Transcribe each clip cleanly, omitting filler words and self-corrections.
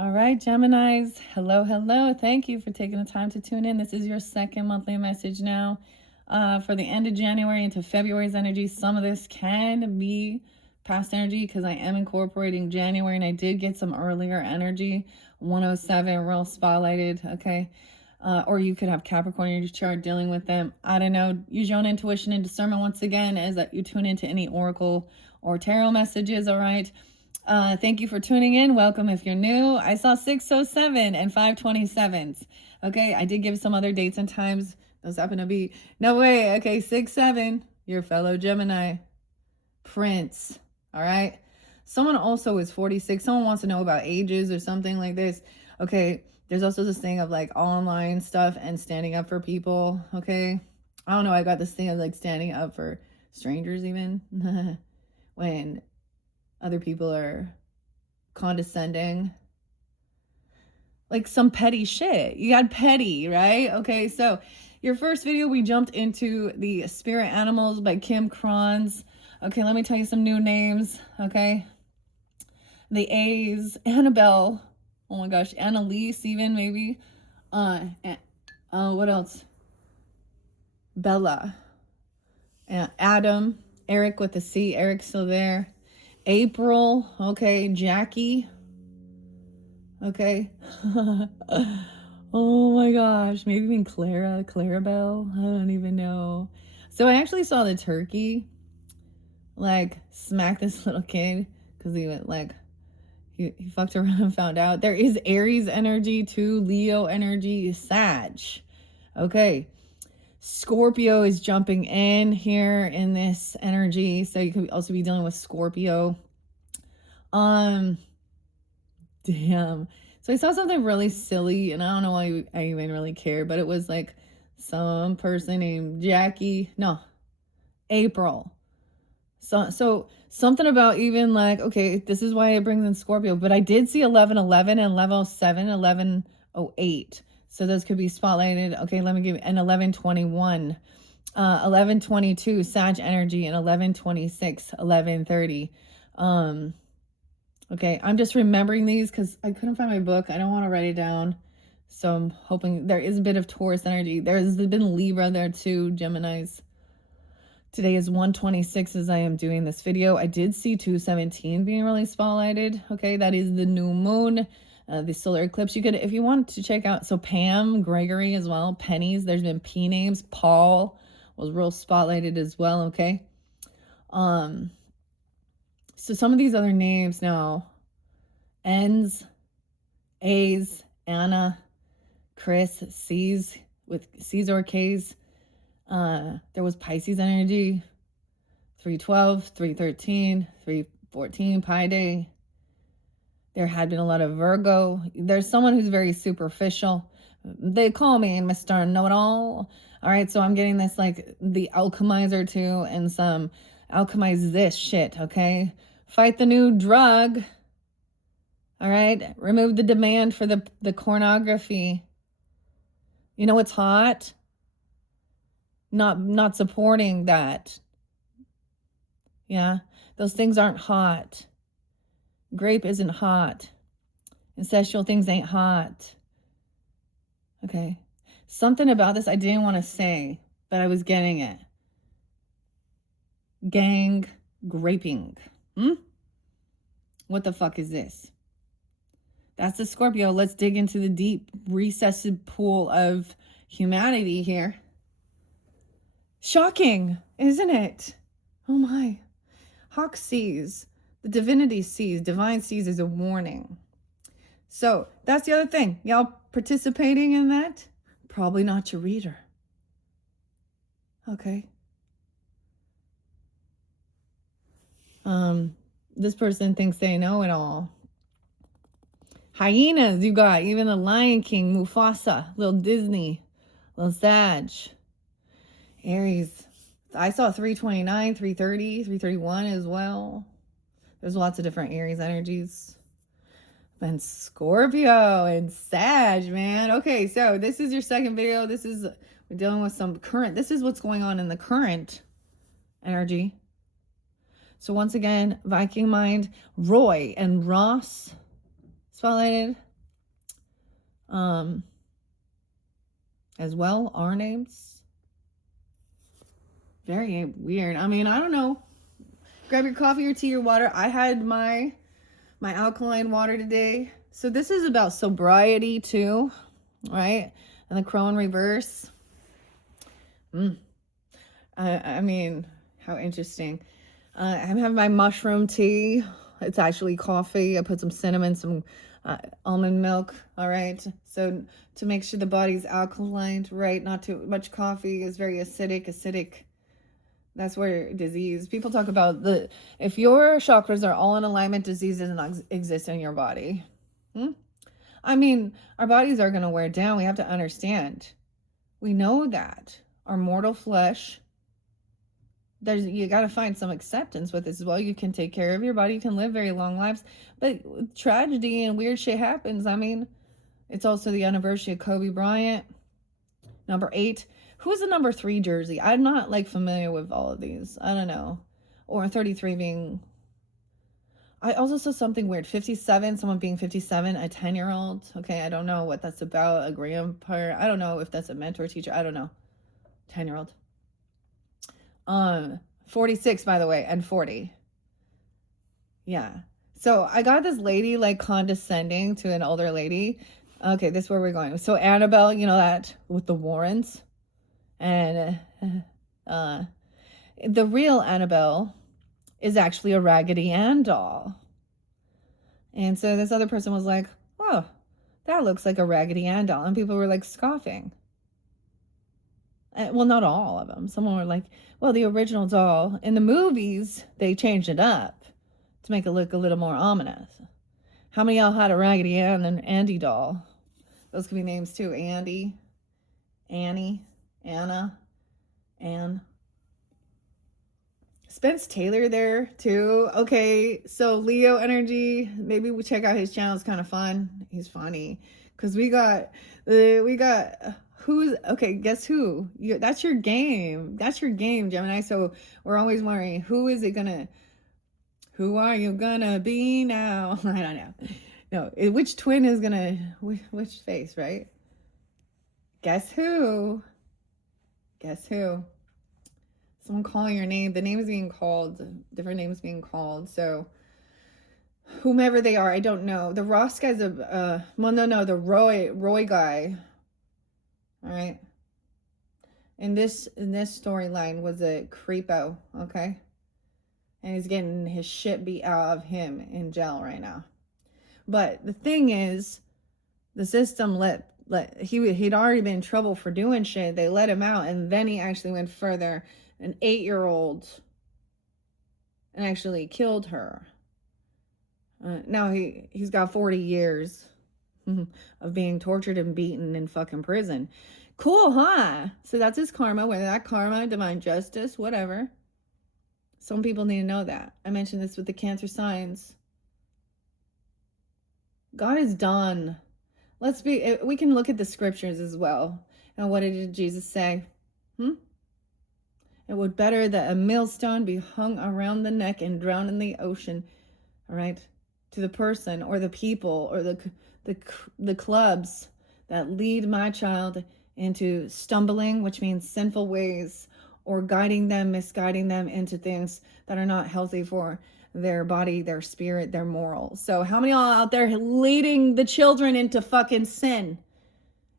All right, Geminis. Hello, hello. Thank you for taking the time to tune in. This is your second monthly message now for the end of January into February's energy. Some of this can be past energy because I am incorporating January and I did get some earlier energy. 107, real spotlighted. Okay. Or you could have Capricorn in your chart dealing with them. I don't know. Use your own intuition and discernment once again as that you tune into any oracle or tarot messages. All right. Thank you for tuning in. Welcome if you're new. I saw 607 and 527s. Okay, I did give some other dates and times. Those happen to be, no way. Okay, 6-7, your fellow Gemini. Prince. All right. Someone also is 46. Someone wants to know about ages or something like this. Okay, there's also this thing of like online stuff and standing up for people. Okay, I don't know. I got this thing of like standing up for strangers even when other people are condescending, like some petty shit. You got petty, right? Okay, so your first video, we jumped into the Spirit Animals by Kim Kranz. Okay, let me tell you some new names. Okay, the A's, Annabelle. Oh my gosh, Annalise even maybe. What else? Bella, Adam, Eric with the C. Eric's still there. April, okay, Jackie, okay. Oh my gosh, maybe even Clarabelle, I don't even know. So I actually saw the turkey, like, smack this little kid, because he went, like, he fucked around and found out. There is Aries energy too, Leo energy, Sag, okay. Scorpio is jumping in here in this energy. So you could also be dealing with Scorpio. Damn. So I saw something really silly and I don't know why I even really care, but it was like some person named Jackie. No, April. So something about even like, okay, this is why it brings in Scorpio, but I did see 1111 and level 7, 1108. So those could be spotlighted. Okay, let me give you an 1121, 1122 Sag energy, and 1126, 1130. Okay, I'm just remembering these because I couldn't find my book. I don't want to write it down. So I'm hoping there is a bit of Taurus energy. There's been Libra there too, Geminis. Today is 126 as I am doing this video. I did see 217 being really spotlighted. Okay, that is the new moon. The solar eclipse. You could, if you want to check out, so Pam, Gregory as well, Pennies, there's been P names. Paul was real spotlighted as well, okay? So some of these other names now, N's, A's, Anna, Chris, C's, with C's or K's. There was Pisces energy, 312, 313, 314, Pi Day. There had been a lot of Virgo. There's someone who's very superficial. They call me Mr. Know-it-all. All right, so I'm getting this like the alchemizer too, and some alchemize this shit, okay? Fight the new drug. All right, remove the demand for the pornography. You know what's hot? Not supporting that. Yeah, those things aren't hot. Grape isn't hot. Ancestral things ain't hot. Okay. Something about this I didn't want to say, but I was getting it. Gang graping. What the fuck is this? That's the Scorpio. Let's dig into the deep recessive pool of humanity here. Shocking, isn't it? Oh my. Hawk sees. The divinity sees. Divine sees is a warning. So that's the other thing. Y'all participating in that? Probably not your reader. Okay. This person thinks they know it all. Hyenas, you got. Even the Lion King, Mufasa, little Disney, little Sag. Aries. I saw 329, 330, 331 as well. There's lots of different Aries energies. And Scorpio and Sag, man. Okay, so this is your second video. We're dealing with some current. This is what's going on in the current energy. So once again, Viking Mind, Roy and Ross spotlighted. as well, our names. Very weird. I mean, I don't know. Grab your coffee or tea or water. I had my alkaline water today. So this is about sobriety too, right? And the Crow in reverse. I mean, how interesting. I'm having my mushroom tea. It's actually coffee. I put some cinnamon, some almond milk. All right. So to make sure the body's alkaline, right? Not too much coffee is very acidic. That's where disease, people talk about if your chakras are all in alignment, disease doesn't exist in your body. I mean, our bodies are going to wear down. We have to understand. We know that our mortal flesh, you got to find some acceptance with this as well. You can take care of your body. You can live very long lives, but tragedy and weird shit happens. I mean, it's also the anniversary of Kobe Bryant, number 8. Who's the number 3 jersey? I'm not like familiar with all of these. I don't know. Or 33 being, I also saw something weird. 57, someone being 57, a 10-year-old. Okay, I don't know what that's about. A grandparent. I don't know if that's a mentor, teacher. I don't know. 10-year-old. 46, by the way, and 40. Yeah. So I got this lady like condescending to an older lady. Okay, this is where we're going. So Annabelle, you know that with the Warrens. And the real Annabelle is actually a Raggedy Ann doll. And so this other person was like, oh, that looks like a Raggedy Ann doll. And people were like scoffing. Well, not all of them. Some were like, well, the original doll in the movies, they changed it up to make it look a little more ominous. How many of y'all had a Raggedy Ann and Andy doll? Those could be names too. Andy, Annie, Anna, Anne. Spence Taylor there too. Okay, so Leo energy. Maybe we check out his channel. It's kind of fun. He's funny because we got who's okay. Guess who? That's your game. That's your game, Gemini. So we're always wondering who are you gonna be now? I don't know. No, which twin is gonna which face, right? Guess who? Guess who? Someone calling your name. The name is being called. Different names being called. So whomever they are, I don't know. The Ross guy's the Roy guy. All right. In this storyline was a creepo, okay? And he's getting his shit beat out of him in jail right now. But the thing is, the system he'd already been in trouble for doing shit. They let him out, and then he actually went further. An 8-year-old and actually killed her. Now he's got 40 years of being tortured and beaten in fucking prison. Cool, huh? So that's his karma, whether that karma, divine justice, whatever. Some people need to know that. I mentioned this with the Cancer signs. God is done. We can look at the scriptures as well. And what did Jesus say? It would better that a millstone be hung around the neck and drowned in the ocean, all right, to the person or the people or the clubs that lead my child into stumbling, which means sinful ways, or misguiding them into things that are not healthy for their body, their spirit, their morals. So how many of y'all out there leading the children into fucking sin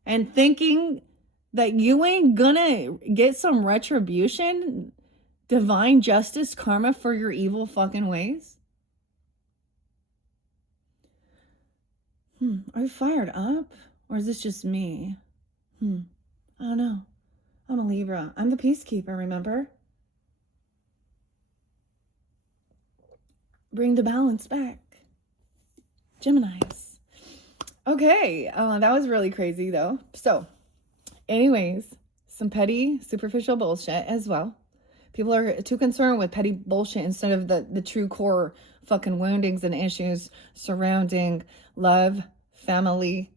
and thinking that you ain't gonna get some retribution, divine justice, karma for your evil fucking ways? Are you fired up? Or is this just me? I don't know. I'm a Libra. I'm the peacekeeper, remember? Bring the balance back. Geminis. Okay, that was really crazy though. So, anyways, some petty, superficial bullshit as well. People are too concerned with petty bullshit instead of the true core fucking woundings and issues surrounding love, family,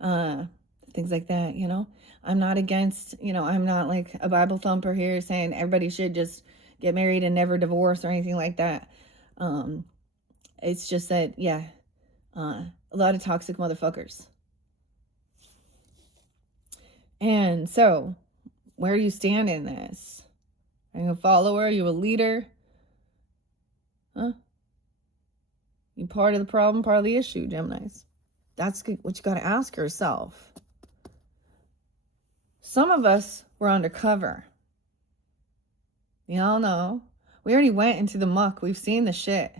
things like that, you know? I'm not against, I'm not like a Bible thumper here saying everybody should just get married and never divorce or anything like that. It's just that, a lot of toxic motherfuckers. And so, where do you stand in this? Are you a follower? Are you a leader? Huh? You part of the problem, part of the issue, Geminis. That's what you got to ask yourself. Some of us were undercover. Y'all know. We already went into the muck. We've seen the shit.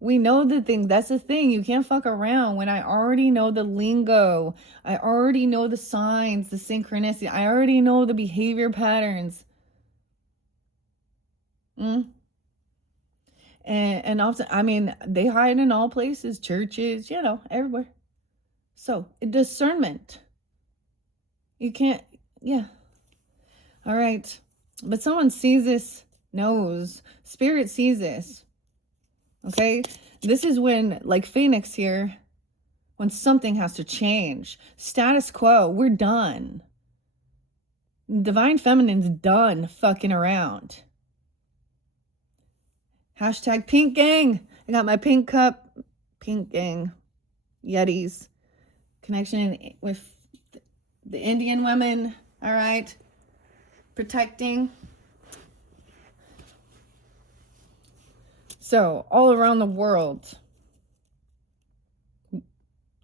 We know the thing. That's the thing. You can't fuck around when I already know the lingo. I already know the signs, the synchronicity. I already know the behavior patterns. And often, I mean, they hide in all places, churches, everywhere. So, discernment. You can't, yeah. All right. But someone sees this, knows. Spirit sees this. Okay? This is when, like Phoenix here, when something has to change. Status quo, we're done. Divine Feminine's done fucking around. Hashtag pink gang. I got my pink cup. Pink gang. Yetis. Connection with the Indian women. All right. Protecting. So, all around the world.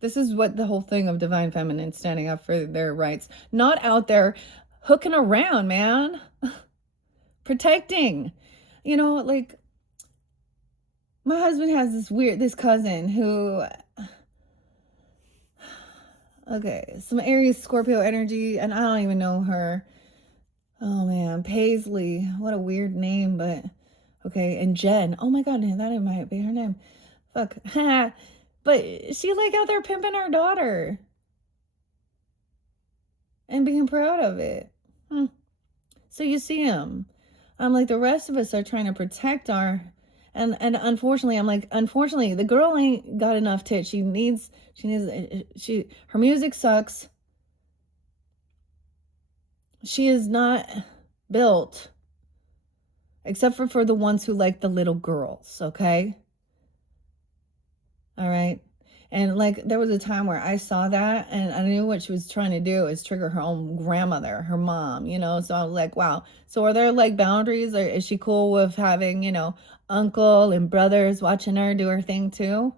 This is what the whole thing of Divine Feminine standing up for their rights. Not out there hooking around, man. Protecting. Like, my husband has this cousin who, okay, some Aries Scorpio energy, and I don't even know her. Oh man, Paisley, what a weird name, but okay, and Jen, oh my god, that might be her name. Fuck, but she like out there pimping her daughter and being proud of it. So you see him. I'm like, the rest of us are trying to protect our. And unfortunately, I'm like, unfortunately, the girl ain't got enough tits. She needs, her music sucks. She is not built, except for the ones who like the little girls, okay? All right? And like, there was a time where I saw that and I knew what she was trying to do is trigger her own grandmother, her mom, So I was like, wow. So are there like boundaries, or is she cool with having, uncle and brothers watching her do her thing too?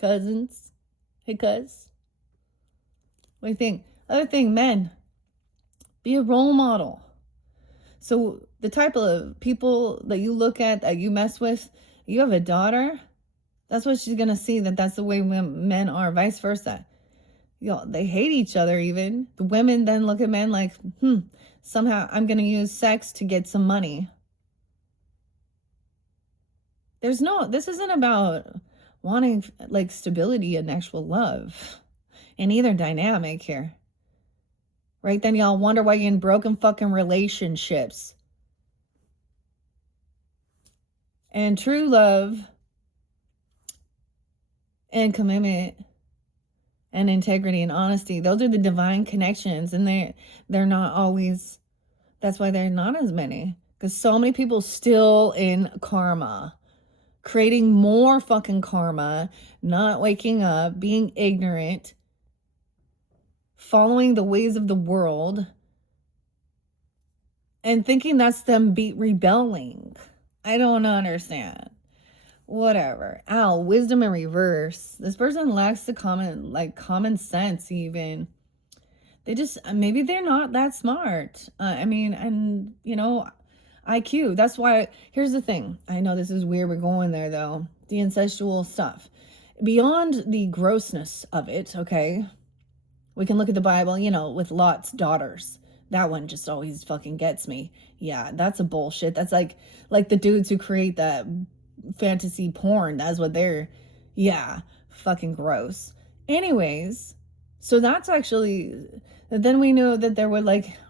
Cousins? Hey, cuz? What do you think? Other thing, men. Be a role model. So the type of people that you look at, that you mess with, you have a daughter, that's what she's going to see, that's the way men are, vice versa. They hate each other even. The women then look at men like, somehow I'm going to use sex to get some money. This isn't about wanting like stability and actual love in either dynamic here. Right? Then y'all wonder why you're in broken fucking relationships. And true love and commitment and integrity and honesty, those are the divine connections, and they're not always, that's why they're not as many, because so many people still in karma, creating more fucking karma, not waking up, being ignorant, following the ways of the world, and thinking that's them rebelling. I don't understand. Whatever. Wisdom in reverse. This person lacks the common sense even. Maybe they're not that smart. IQ. That's why, here's the thing. I know this is weird, we're going there though. The incestual stuff. Beyond the grossness of it, okay? We can look at the Bible, with Lot's daughters. That one just always fucking gets me. Yeah, that's a bullshit. That's like the dudes who create that fantasy porn. That's what fucking gross. Anyways, so that's actually, then we know that there were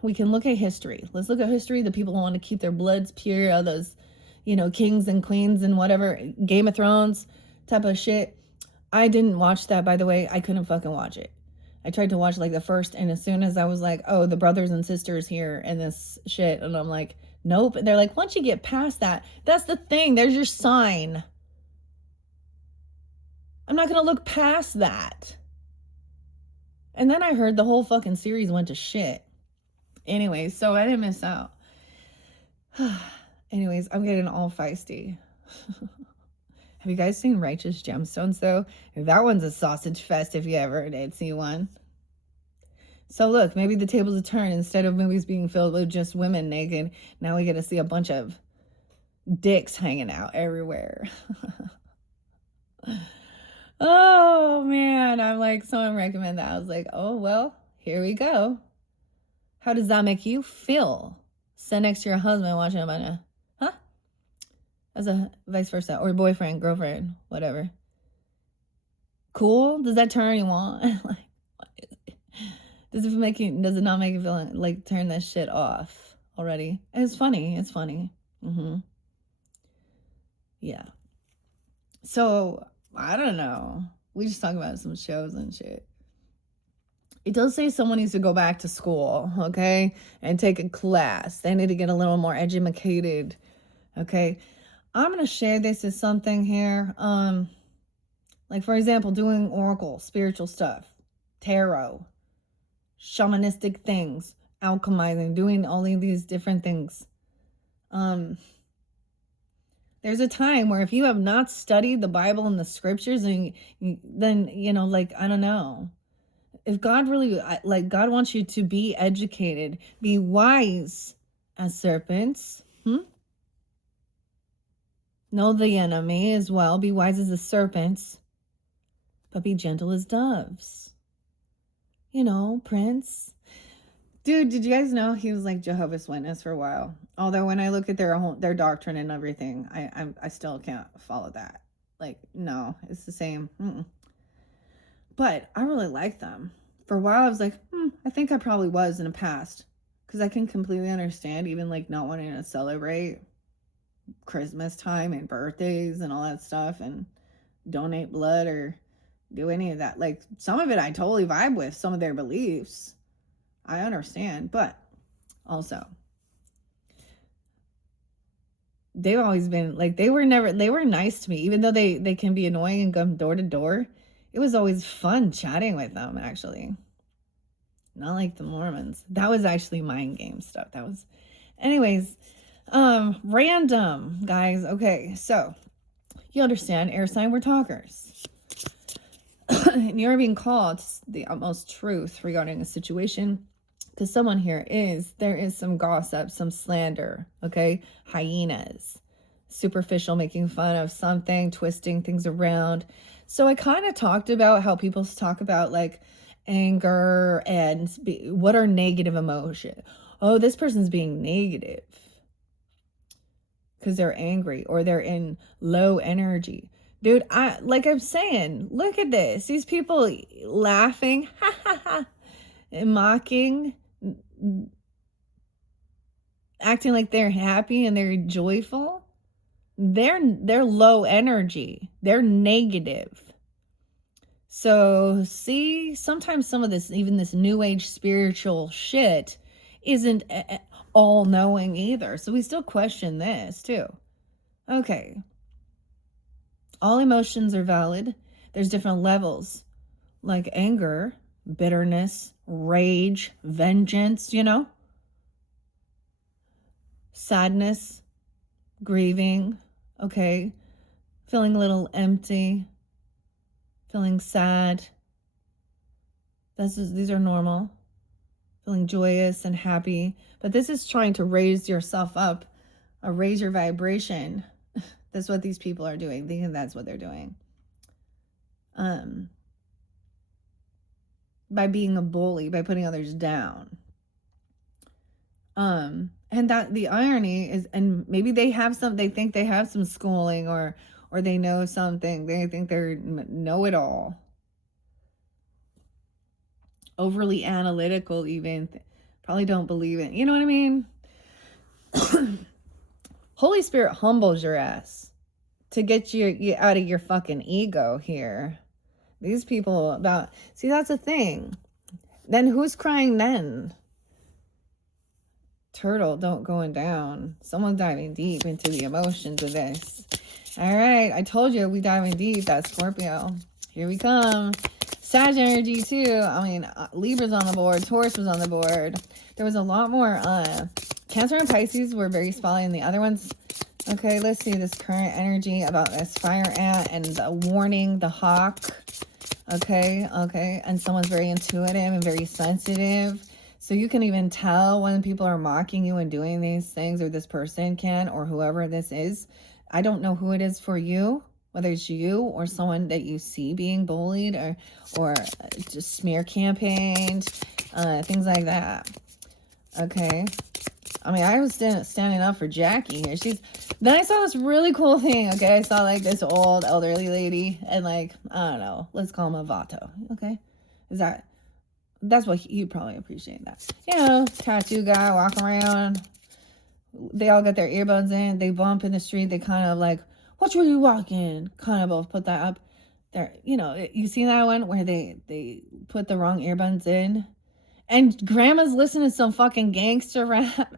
we can look at history. Let's look at history. The people who want to keep their bloods pure, all those, kings and queens and whatever, Game of Thrones type of shit. I didn't watch that, by the way. I couldn't fucking watch it. I tried to watch the first, and as soon as I was like, oh, the brothers and sisters here and this shit, and I'm like, nope. And they're like, once you get past that, that's the thing. There's your sign. I'm not going to look past that. And then I heard the whole fucking series went to shit. Anyways, so I didn't miss out. Anyways, I'm getting all feisty. Have you guys seen Righteous Gemstones, though? That one's a sausage fest if you ever did see one. So look, maybe the tables have turned. Instead of movies being filled with just women naked, now we get to see a bunch of dicks hanging out everywhere. Oh, man. I'm like, someone recommended that. I was like, oh, well, here we go. How does that make you feel? Sit next to your husband watching a bunch of, huh? As a vice versa, or boyfriend, girlfriend, whatever. Cool? Does that turn you on? Like, does it not make you feel like turn that shit off already? It's funny. It's funny. Yeah. So I don't know. We just talk about some shows and shit. It does say someone needs to go back to school, okay, and take a class. They need to get a little more educated, okay. I'm gonna share this as something here, like for example, doing oracle, spiritual stuff, tarot, shamanistic things, alchemizing, doing all of these different things. There's a time where if you have not studied the Bible and the scriptures, and then, you know, like, I don't know. If God really, like, God wants you to be educated, be wise as serpents. Know the enemy as well. Be wise as the serpents, but be gentle as doves. You know, Prince. Dude, did you guys know he was like Jehovah's Witness for a while? Although when I look at their doctrine and everything, I still can't follow that. Like, no, it's the same. But I really like them. For a while, I was like, I think I probably was in the past. Because I can completely understand even like not wanting to celebrate Christmas time and birthdays and all that stuff and donate blood or do any of that. Like, some of it I totally vibe with, some of their beliefs. I understand, but also they've always been like, they were nice to me, even though they can be annoying and come door to door. It was always fun chatting with them, actually. Not like the Mormons. That was actually mind game stuff. That was, anyways, random, guys. Okay, so you understand, air sign, we're talkers. And you're being called the utmost truth regarding a situation. Because there is some gossip, some slander, okay? Hyenas, superficial, making fun of something, twisting things around. So I kind of talked about how people talk about like anger and what are negative emotions. Oh, this person's being negative because they're angry or they're in low energy. Dude, like I'm saying, look at this. These people laughing, ha ha ha, and mocking, acting like they're happy and they're joyful. They're low energy. They're negative. So see, sometimes some of this, even this new age spiritual shit, isn't all knowing either. So we still question this too. Okay. All emotions are valid. There's different levels, like anger, bitterness, rage, vengeance, you know, sadness, grieving, okay, feeling a little empty, feeling sad. These are normal. Feeling joyous and happy. But this is trying to raise yourself up, raise your vibration. That's what these people are doing. Thinking that's what they're doing. By being a bully, by putting others down. And that the irony is, and maybe they think they have some schooling or they know something. They think they're know-it-all. Overly analytical even. Probably don't believe it. You know what I mean? Holy Spirit humbles your ass to get you out of your fucking ego here. These people see, that's the thing. Then who's crying then? Turtle, don't going down. Someone's diving deep into the emotions of this. All right, I told you we diving deep. That's Scorpio. Here we come. Sag energy too. I mean, Libra's on the board. Taurus was on the board. There was a lot more. Cancer and Pisces were very spotty, and the other ones. Okay, let's see this current energy about this fire ant and the warning, the hawk. Okay, and someone's very intuitive and very sensitive. So you can even tell when people are mocking you and doing these things, or this person can, or whoever this is. I don't know who it is for you, whether it's you or someone that you see being bullied or just smear campaigned, things like that. Okay. I mean, I was standing up for Jackie here. Then I saw this really cool thing. Okay, I saw like this old elderly lady, and like, I don't know, let's call him a Vato. Okay, that's what he'd probably appreciate that. You know, tattoo guy walking around. They all got their earbuds in. They bump in the street. They kind of like, watch where you walking. Kind of both put that up there. You know, you see that one where they put the wrong earbuds in. And grandma's listening to some fucking gangster rap.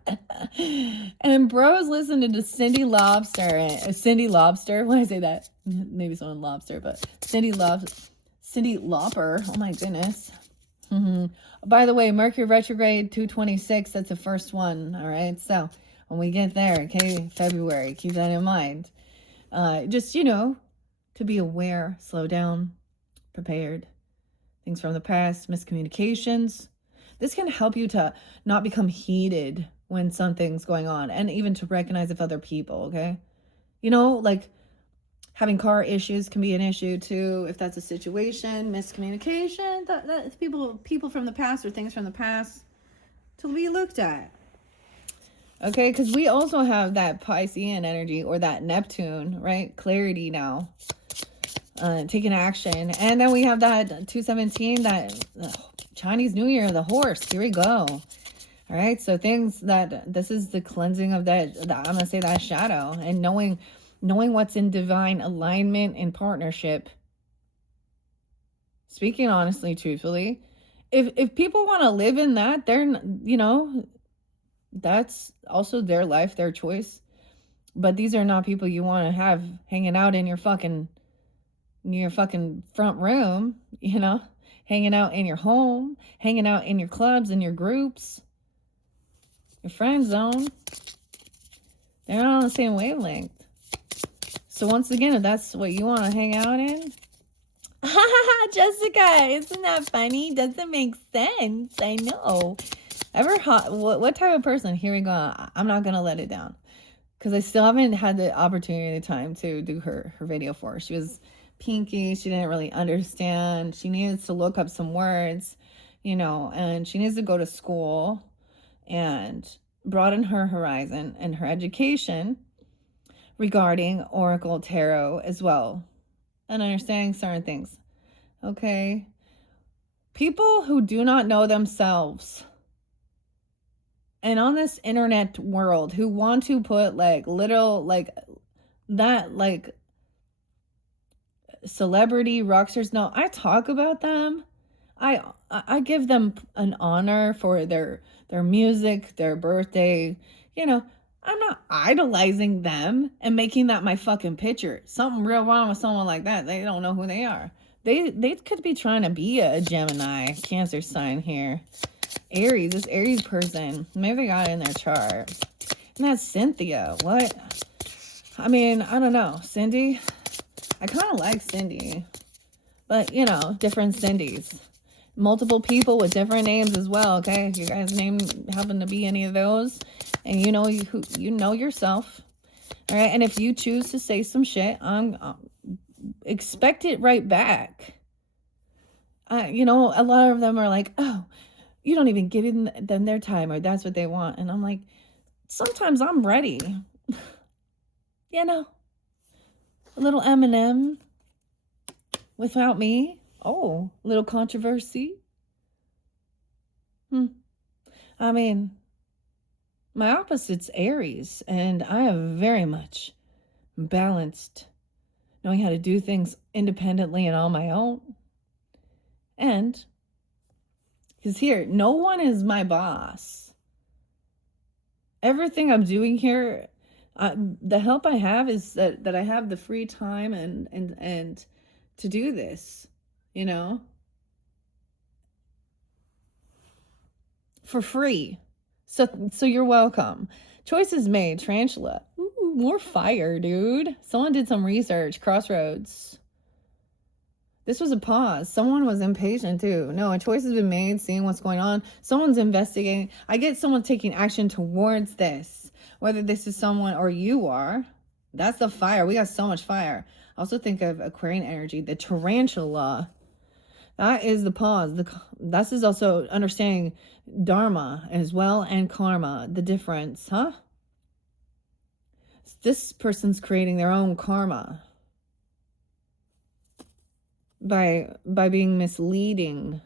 And bro's listening to Cindy Lobster. Why did I say that? Maybe someone lobster, but Cindy Lauper. Oh my goodness. By the way, Mercury retrograde 226. That's the first one. All right. So when we get there, okay, February, keep that in mind. Just, you know, to be aware, slow down, prepared. Things from the past, miscommunications. This can help you to not become heated when something's going on, and even to recognize if other people, okay? You know, like having car issues can be an issue too, if that's a situation, miscommunication, that's people from the past or things from the past to be looked at. Okay, because we also have that Piscean energy or that Neptune, right? Clarity now. Taking action. And then we have that 217, that Chinese New Year, the horse. Here we go. All right. So this is the cleansing of that, I'm going to say that shadow, and knowing what's in divine alignment and partnership. Speaking honestly, truthfully, if people want to live in that, they're, you know, that's also their life, their choice. But these are not people you want to have hanging out in your fucking front room, you know, hanging out in your home, hanging out in your clubs and your groups, your friend zone. They're not on the same wavelength. So once again, if that's what you want to hang out in, Jessica, isn't that funny? Doesn't make sense. I know. What type of person? Here we go. I'm not gonna let it down, because I still haven't had the opportunity or time to do her video for her. She was pinky. She didn't really understand. She needs to look up some words, you know, and she needs to go to school and broaden her horizon and her education regarding Oracle Tarot as well, and understanding certain things. Okay. People who do not know themselves, and on this internet world, who want to put like little, like that, like celebrity rock stars. No, I talk about them. I give them an honor for their music, their birthday. You know, I'm not idolizing them and making that my fucking picture. Something real wrong with someone like that. They don't know who they are. They could be trying to be a Gemini, Cancer sign here. Aries, this Aries person, maybe they got it in their chart. And that's Cynthia. What? I mean, I don't know. Cindy? I kind of like Cindy. But, you know, different Cindys. Multiple people with different names as well, okay? If you guys' name happen to be any of those, and you know you know yourself. All right? And if you choose to say some shit, expect it right back. You know, a lot of them are like, oh, you don't even give them their time, or that's what they want. And I'm like, sometimes I'm ready. You know, a little Eminem without me. Oh, a little controversy. I mean, my opposite's Aries, and I am very much balanced, knowing how to do things independently and on my own. And because here, no one is my boss. Everything I'm doing here, the help I have is that I have the free time and to do this, you know. for free. So you're welcome. Choices made. Tarantula. Ooh, more fire, dude. Someone did some research. Crossroads. This was a pause. Someone was impatient too. No, a choice has been made, seeing what's going on. Someone's investigating. I get someone taking action towards this. Whether this is someone or you are. That's the fire. We got so much fire. I also think of Aquarian energy, the tarantula. That is the pause. This is also understanding dharma as well and karma, the difference, huh? This person's creating their own karma by being misleading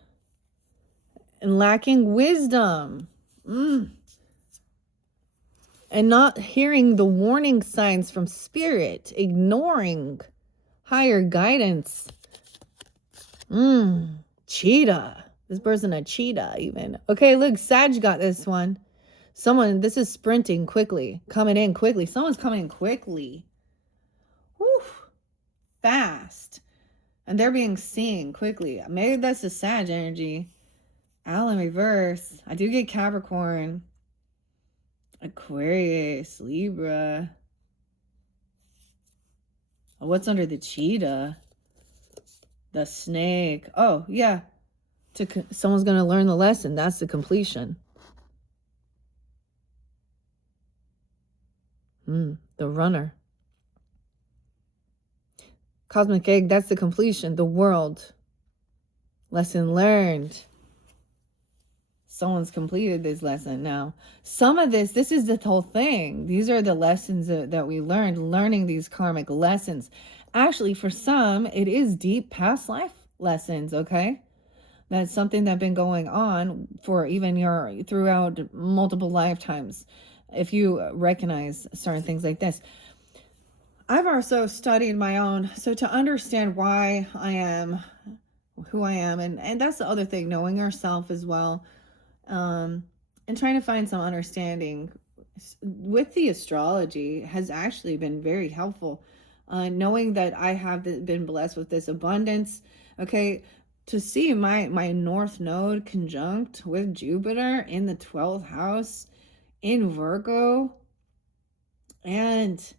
and lacking wisdom. And not hearing the warning signs from spirit, ignoring higher guidance. Cheetah. This person a cheetah even. Okay, look, Sag got this one. Someone, this is sprinting quickly, coming in quickly. Someone's coming in quickly. Whew. Fast. And they're being seen quickly. Maybe that's the Sag energy. Owl in reverse. I do get Capricorn. Aquarius, Libra. Oh, what's under the cheetah? The snake. Oh, yeah. Someone's going to learn the lesson. That's the completion. The runner. Cosmic egg, that's the completion. The world. Lesson learned. Someone's completed this lesson now. Some of this is the whole thing. These are the lessons that we learned, learning these karmic lessons. Actually, for some, it is deep past life lessons, okay? That's something that's been going on for even throughout multiple lifetimes. If you recognize certain things like this. I've also studied my own, so to understand why I am who I am, and that's the other thing, knowing yourself as well, and trying to find some understanding with the astrology has actually been very helpful. Knowing that I have been blessed with this abundance, okay, to see my North Node conjunct with Jupiter in the 12th house in Virgo and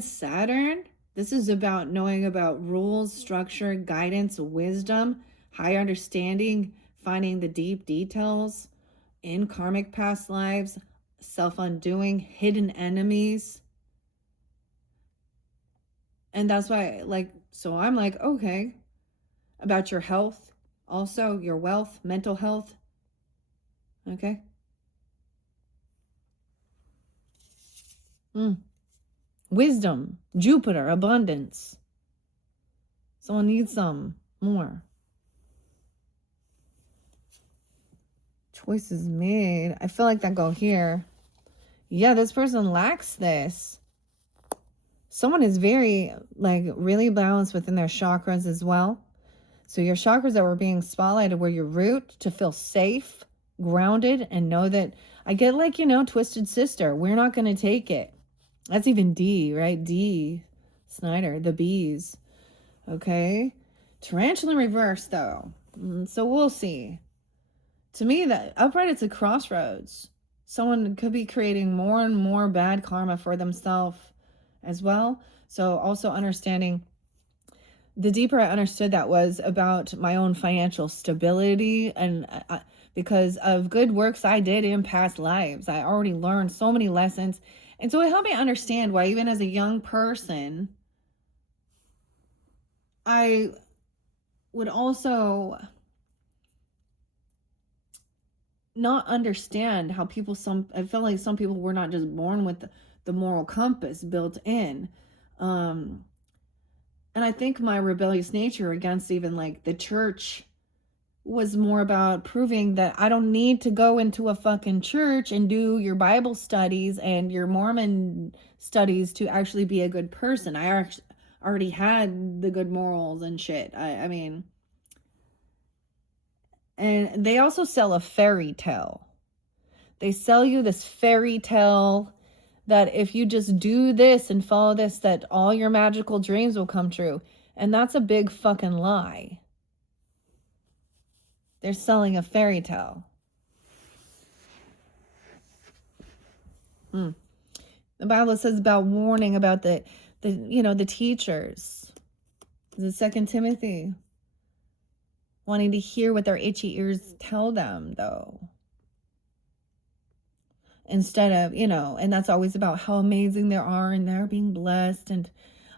Saturn. This is about knowing about rules, structure, guidance, wisdom, higher understanding, finding the deep details in karmic past lives, self-undoing, hidden enemies. And that's why, so I'm like, okay, about your health, also your wealth, mental health. Okay. Wisdom, Jupiter, abundance. Someone needs some more. Choices made. I feel like that go here. Yeah, this person lacks this. Someone is very, really balanced within their chakras as well. So your chakras that were being spotlighted were your root, to feel safe, grounded, and know that I get Twisted Sister. We're not going to take it. That's even D, right? D, Snyder, the bees. Okay. Tarantula in reverse, though. So we'll see. To me, that upright, it's a crossroads. Someone could be creating more and more bad karma for themselves as well. So also understanding, the deeper I understood that was about my own financial stability, and because of good works I did in past lives. I already learned so many lessons. And so it helped me understand why even as a young person, I would also not understand how I felt like some people were not just born with the moral compass built in. And I think my rebellious nature against even the church was more about proving that I don't need to go into a fucking church and do your Bible studies and your Mormon studies to actually be a good person. I already had the good morals and shit. I mean, and they also sell a fairy tale. They sell you this fairy tale that if you just do this and follow this, that all your magical dreams will come true. And that's a big fucking lie. They're selling a fairy tale. The Bible says about warning about the teachers. Is it 2 Timothy? Wanting to hear what their itchy ears tell them, though. Instead of, and that's always about how amazing they are and they're being blessed and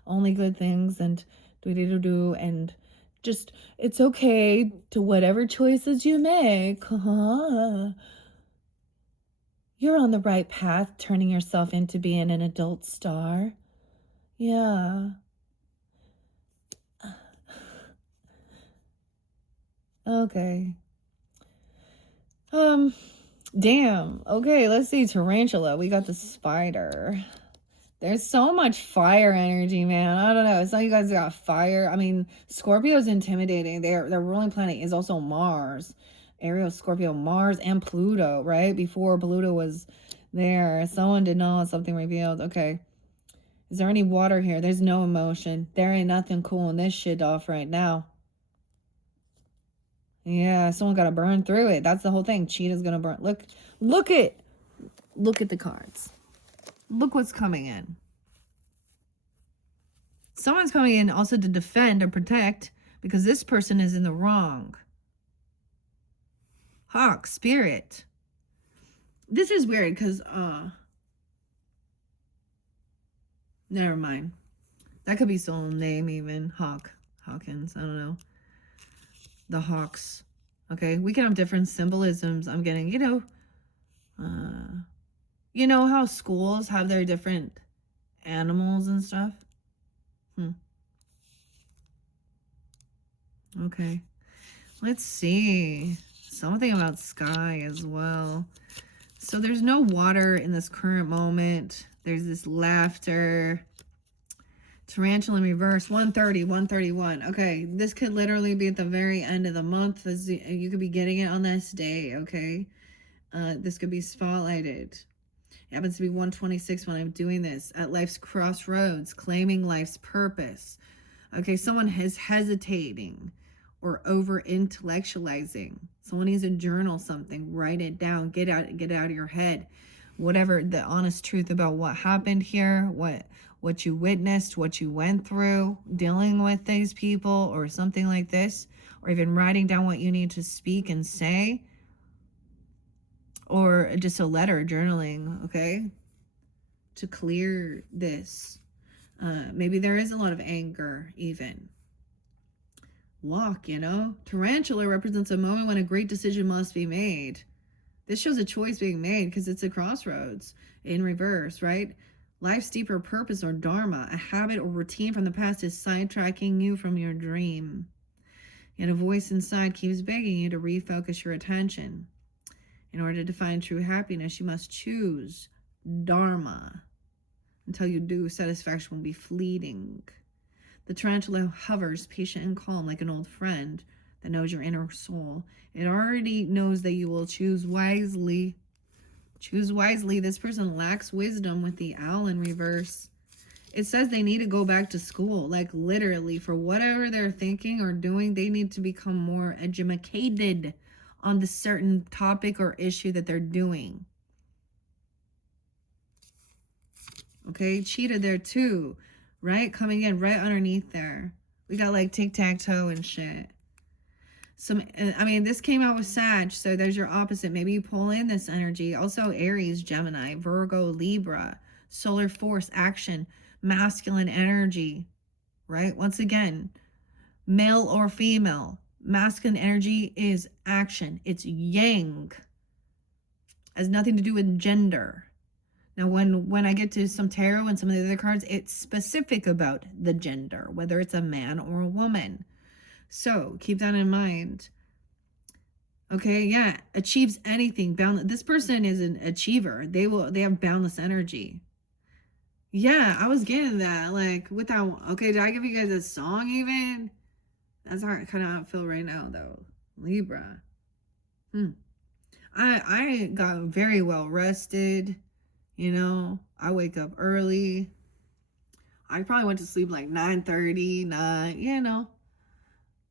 only good things and do and just, it's okay to whatever choices you make. You're on the right path, turning yourself into being an adult star. Yeah. Okay. Damn. Okay, let's see. Tarantula. We got the spider. There's so much fire energy, man. I don't know. It's like you guys got fire. I mean, Scorpio's intimidating. Their ruling planet is also Mars. Ariel, Scorpio, Mars, and Pluto, right? Before Pluto was there. Someone did not want something revealed. Okay. Is there any water here? There's no emotion. There ain't nothing cooling this shit off right now. Yeah, someone got to burn through it. That's the whole thing. Cheetah's going to burn. Look at the cards. Look what's coming in. Someone's coming in also to defend or protect because this person is in the wrong. Hawk, Spirit. This is weird because, never mind. That could be someone's name even. Hawkins, I don't know. The Hawks. Okay, we can have different symbolisms. I'm getting, you know how schools have their different animals and stuff? Okay. Let's see. Something about sky as well. So there's no water in this current moment. There's this laughter. Tarantula in reverse. 130, 131. Okay. This could literally be at the very end of the month. You could be getting it on this day. Okay. This could be spotlighted. It happens to be 126 when I'm doing this. At life's crossroads. Claiming life's purpose. Okay. Someone is hesitating or over intellectualizing. Someone needs to journal something, write it down, get out of your head. Whatever the honest truth about what happened here, what you witnessed, what you went through, dealing with these people or something like this, or even writing down what you need to speak and say, or just a letter, journaling, okay, to clear this. Maybe there is a lot of anger even. Walk, Tarantula represents a moment when a great decision must be made. This shows a choice being made because it's a crossroads in reverse, right? Life's deeper purpose or dharma, a habit or routine from the past is sidetracking you from your dream. Yet a voice inside keeps begging you to refocus your attention. In order to find true happiness, you must choose dharma. Until you do, satisfaction will be fleeting. The tarantula hovers, patient and calm, like an old friend that knows your inner soul. It already knows that you will choose wisely. Choose wisely. This person lacks wisdom with the owl in reverse. It says they need to go back to school. Like literally, for whatever they're thinking or doing, they need to become more educated on the certain topic or issue that they're doing. Okay, cheetah there too. Right? Coming in right underneath there. We got like tic-tac-toe and shit. This came out with Sag, so there's your opposite. Maybe you pull in this energy. Also Aries, Gemini, Virgo, Libra, solar force, action, masculine energy, right? Once again, male or female, masculine energy is action. It's yang. Has nothing to do with gender. Now, when I get to some tarot and some of the other cards, it's specific about the gender, whether it's a man or a woman. So keep that in mind. Okay, yeah, achieves anything. This person is an achiever. They have boundless energy. Yeah, I was getting that. Like without. Okay, did I give you guys a song even? That's how I feel right now though. Libra. I got very well rested. I wake up early. I probably went to sleep like 9:30, 9,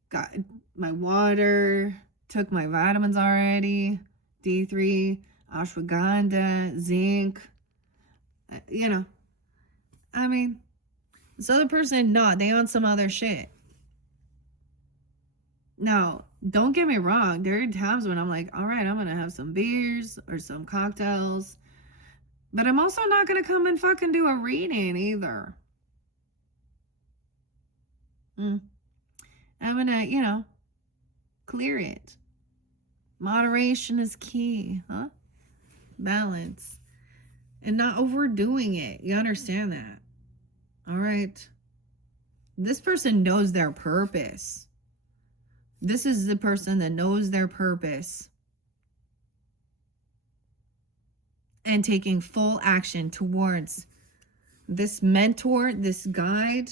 got my water, took my vitamins already, D3, ashwagandha, zinc, You know, I mean, this other person, not. They on some other shit. Now, don't get me wrong. There are times when I'm like, all right, I'm going to have some beers or some cocktails. But I'm also not going to come and fucking do a reading either. I'm going to, clear it. Moderation is key, huh? Balance. And not overdoing it. You understand that? All right. This person knows their purpose. This is the person that knows their purpose and taking full action towards this mentor, this guide,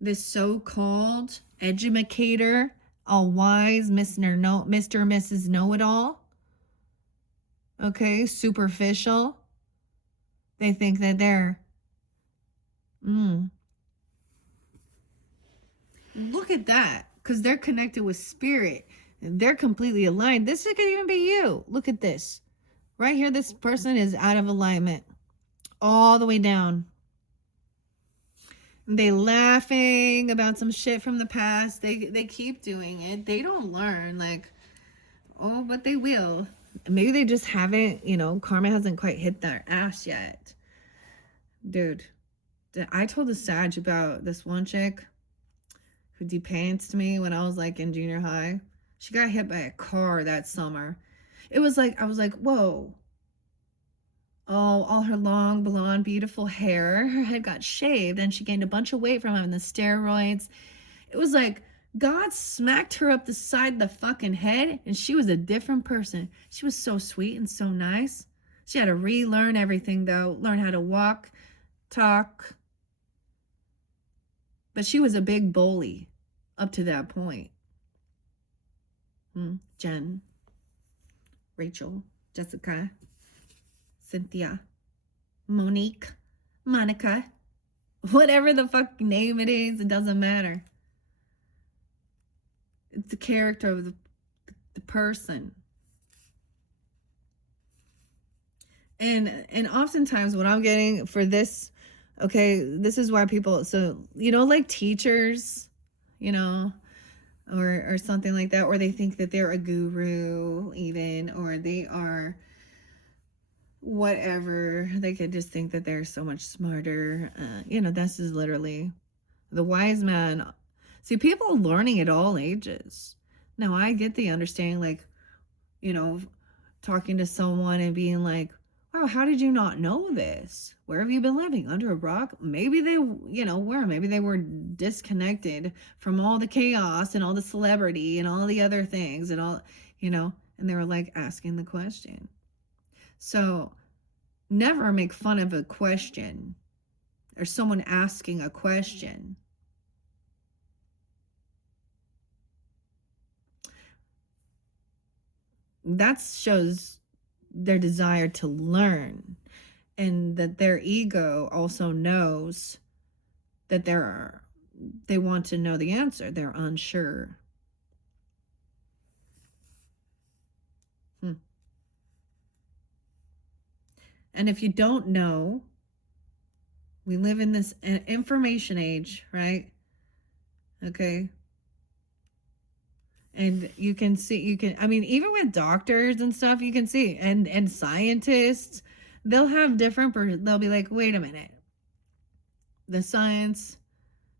this so-called educator, all wise Mr. and Mrs. Know-it-all. Okay, superficial. They think that they're look at that, because they're connected with spirit. They're completely aligned. This could even be you. Look at this. Right here, this person is out of alignment. All the way down. They laughing about some shit from the past. They keep doing it. They don't learn. Like, oh, but they will. Maybe they just haven't, karma hasn't quite hit their ass yet. Dude, I told the Sag about this one chick who depantsed me when I was like in junior high. She got hit by a car that summer. It was like, I was like, whoa. Oh, all her long, blonde, beautiful hair. Her head got shaved and she gained a bunch of weight from having the steroids. It was like God smacked her up the side of the fucking head and she was a different person. She was so sweet and so nice. She had to relearn everything though, learn how to walk, talk. But she was a big bully up to that point. Jen, Rachel, Jessica, Cynthia, Monique, Monica, whatever the fuck name it is, it doesn't matter. It's the character of the person. And oftentimes what I'm getting for this, okay, this is why people, so, like teachers, or something like that, or they think that they're a guru even, or they are whatever. They could just think that they're so much smarter. This is literally the wise man. See, people learning at all ages. Now, I get the understanding, like, talking to someone and being like, wow, how did you not know this? Where have you been living? Under a rock? Maybe they, where? Maybe they were disconnected from all the chaos and all the celebrity and all the other things and all, and they were like asking the question. So never make fun of a question or someone asking a question. That shows their desire to learn, and that their ego also knows that they want to know the answer. They're unsure. And if you don't know, we live in this information age, right? Okay. And you can see, even with doctors and stuff, you can see, and scientists, they'll have different, they'll be like, wait a minute. The science,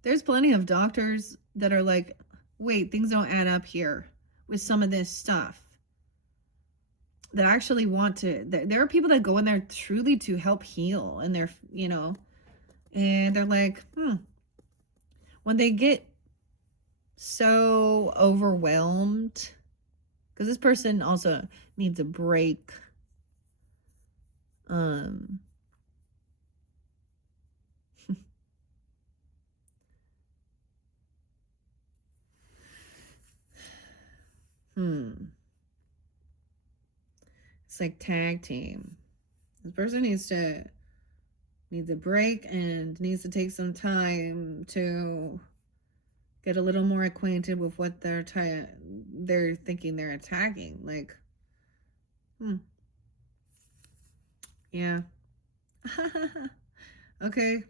there's plenty of doctors that are like, wait, things don't add up here with some of this stuff. That actually want to, there are people that go in there truly to help heal, and they're, and they're like, when they get so overwhelmed, because this person also needs a break. It's like tag team. This person needs a break and needs to take some time to get a little more acquainted with what they're thinking they're attacking. Like, yeah, Okay.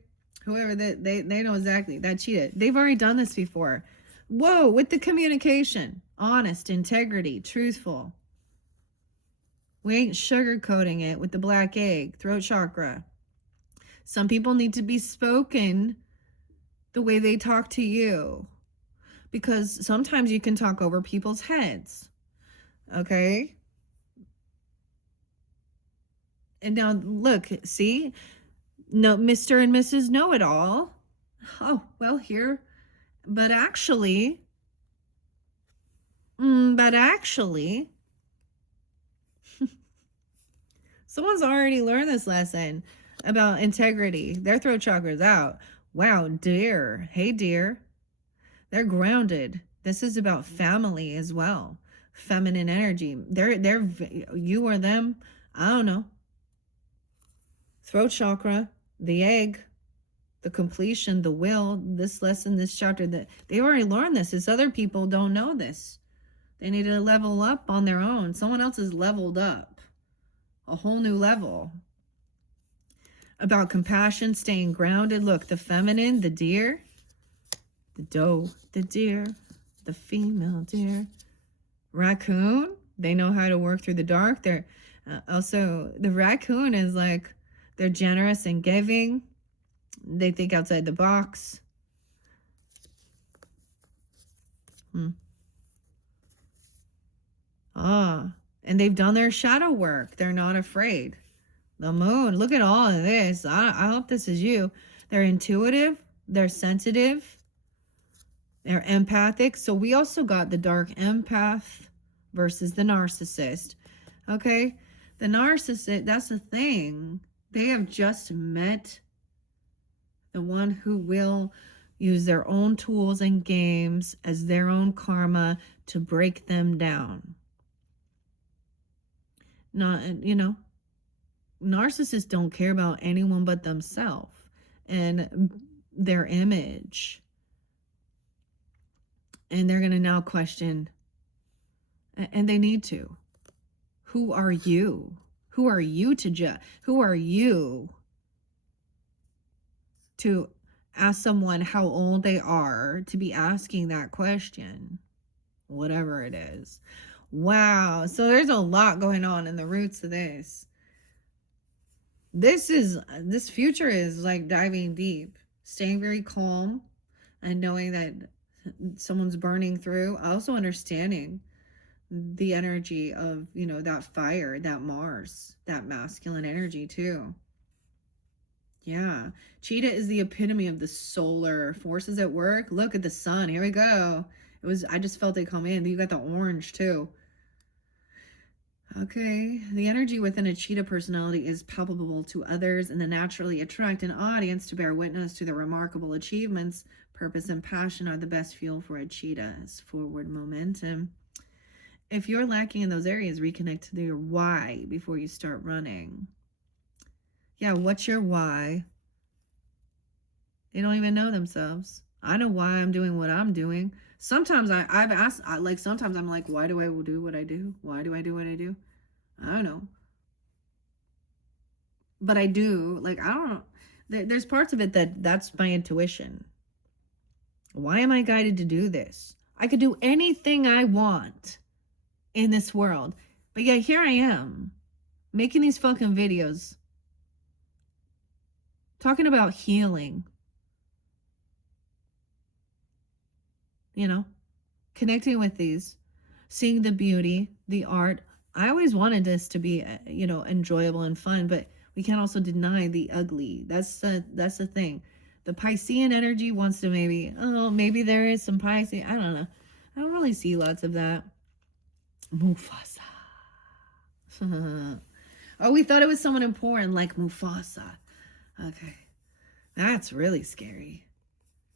Whoever they know exactly that cheated. They've already done this before. Whoa, with the communication. Honest, integrity, truthful. We ain't sugarcoating it with the black egg, throat chakra. Some people need to be spoken the way they talk to you, because sometimes you can talk over people's heads. Okay? And now look, see? No, Mr. and Mrs. Know-It-All. Oh, well, here. But actually, someone's already learned this lesson about integrity. Their throat chakra's out. Wow, dear. Hey, dear. They're grounded. This is about family as well. Feminine energy. They're you or them. I don't know. Throat chakra, the egg, the completion, the will. This lesson, this chapter, that they already learned this. As other people don't know this. They need to level up on their own. Someone else has leveled up. A whole new level. About compassion, staying grounded. Look, the feminine, the deer, the doe, the deer, the female deer. Raccoon, they know how to work through the dark. They're also, the raccoon is like, they're generous and giving. They think outside the box. And they've done their shadow work. They're not afraid. The moon, look at all of this. I hope this is you. They're intuitive. They're sensitive. They're empathic. So we also got the dark empath versus the narcissist. Okay? The narcissist, that's the thing. They have just met the one who will use their own tools and games as their own karma to break them down. Not, narcissists don't care about anyone but themselves and their image. And they're going to now question, and they need to. Who are you? Who are you to judge? Who are you to ask someone how old they are, to be asking that question? Whatever it is. Wow. So there's a lot going on in the roots of this. This future is like diving deep, staying very calm and knowing that someone's burning through. Also understanding the energy of, that fire, that Mars, that masculine energy too. Yeah. Cheetah is the epitome of the solar forces at work. Look at the sun. Here we go. I just felt it come in. You got the orange too. Okay. The energy within a cheetah personality is palpable to others and they naturally attract an audience to bear witness to their remarkable achievements. Purpose and passion are the best fuel for a cheetah's forward momentum. If you're lacking in those areas, reconnect to your why before you start running. Yeah, what's your why? They don't even know themselves. I know why I'm doing what I'm doing. Sometimes I've asked, sometimes I'm like, why do I do what I do? Why do I do what I do? I don't know. But I do. I don't know. There's parts of it that's my intuition. Why am I guided to do this? I could do anything I want in this world. But yet here I am, making these fucking videos, talking about healing. Connecting with these, seeing the beauty, the art. I always wanted this to be, enjoyable and fun, but we can't also deny the ugly. That's the thing. The Piscean energy wants to maybe there is some Piscean. I don't know. I don't really see lots of that. Mufasa. Oh, we thought it was someone important like Mufasa. Okay. That's really scary.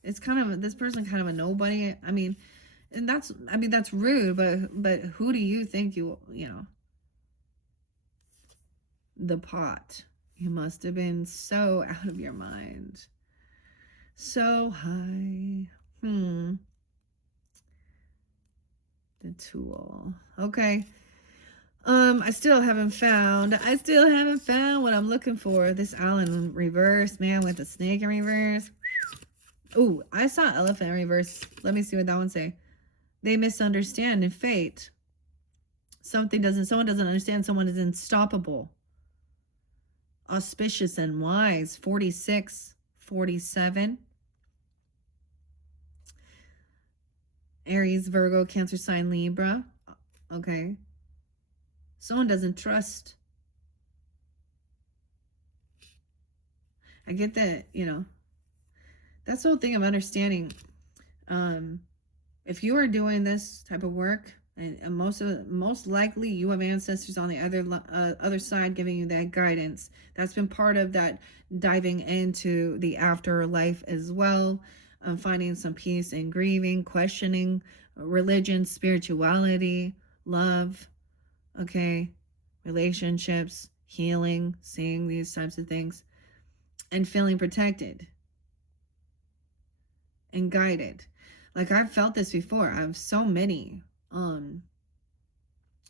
It's this person kind of a nobody. And that's rude, but who do you think the pot? You must have been so out of your mind. So high. The tool. Okay. I still haven't found what I'm looking for. This owl in reverse, man, with the snake in reverse. Ooh, I saw elephant in reverse. Let me see what that one say. They misunderstand in fate. Someone doesn't understand. Someone is unstoppable. Auspicious and wise. 46, 47. Aries, Virgo, Cancer sign, Libra. Okay. Someone doesn't trust. I get that, you know. That's the whole thing of understanding. If you are doing this type of work, and most likely you have ancestors on the other side giving you that guidance. That's been part of that diving into the afterlife as well. Finding some peace and grieving, questioning religion, spirituality, love, okay, relationships, healing, seeing these types of things, and feeling protected and guided. Like, I've felt this before. I have so many.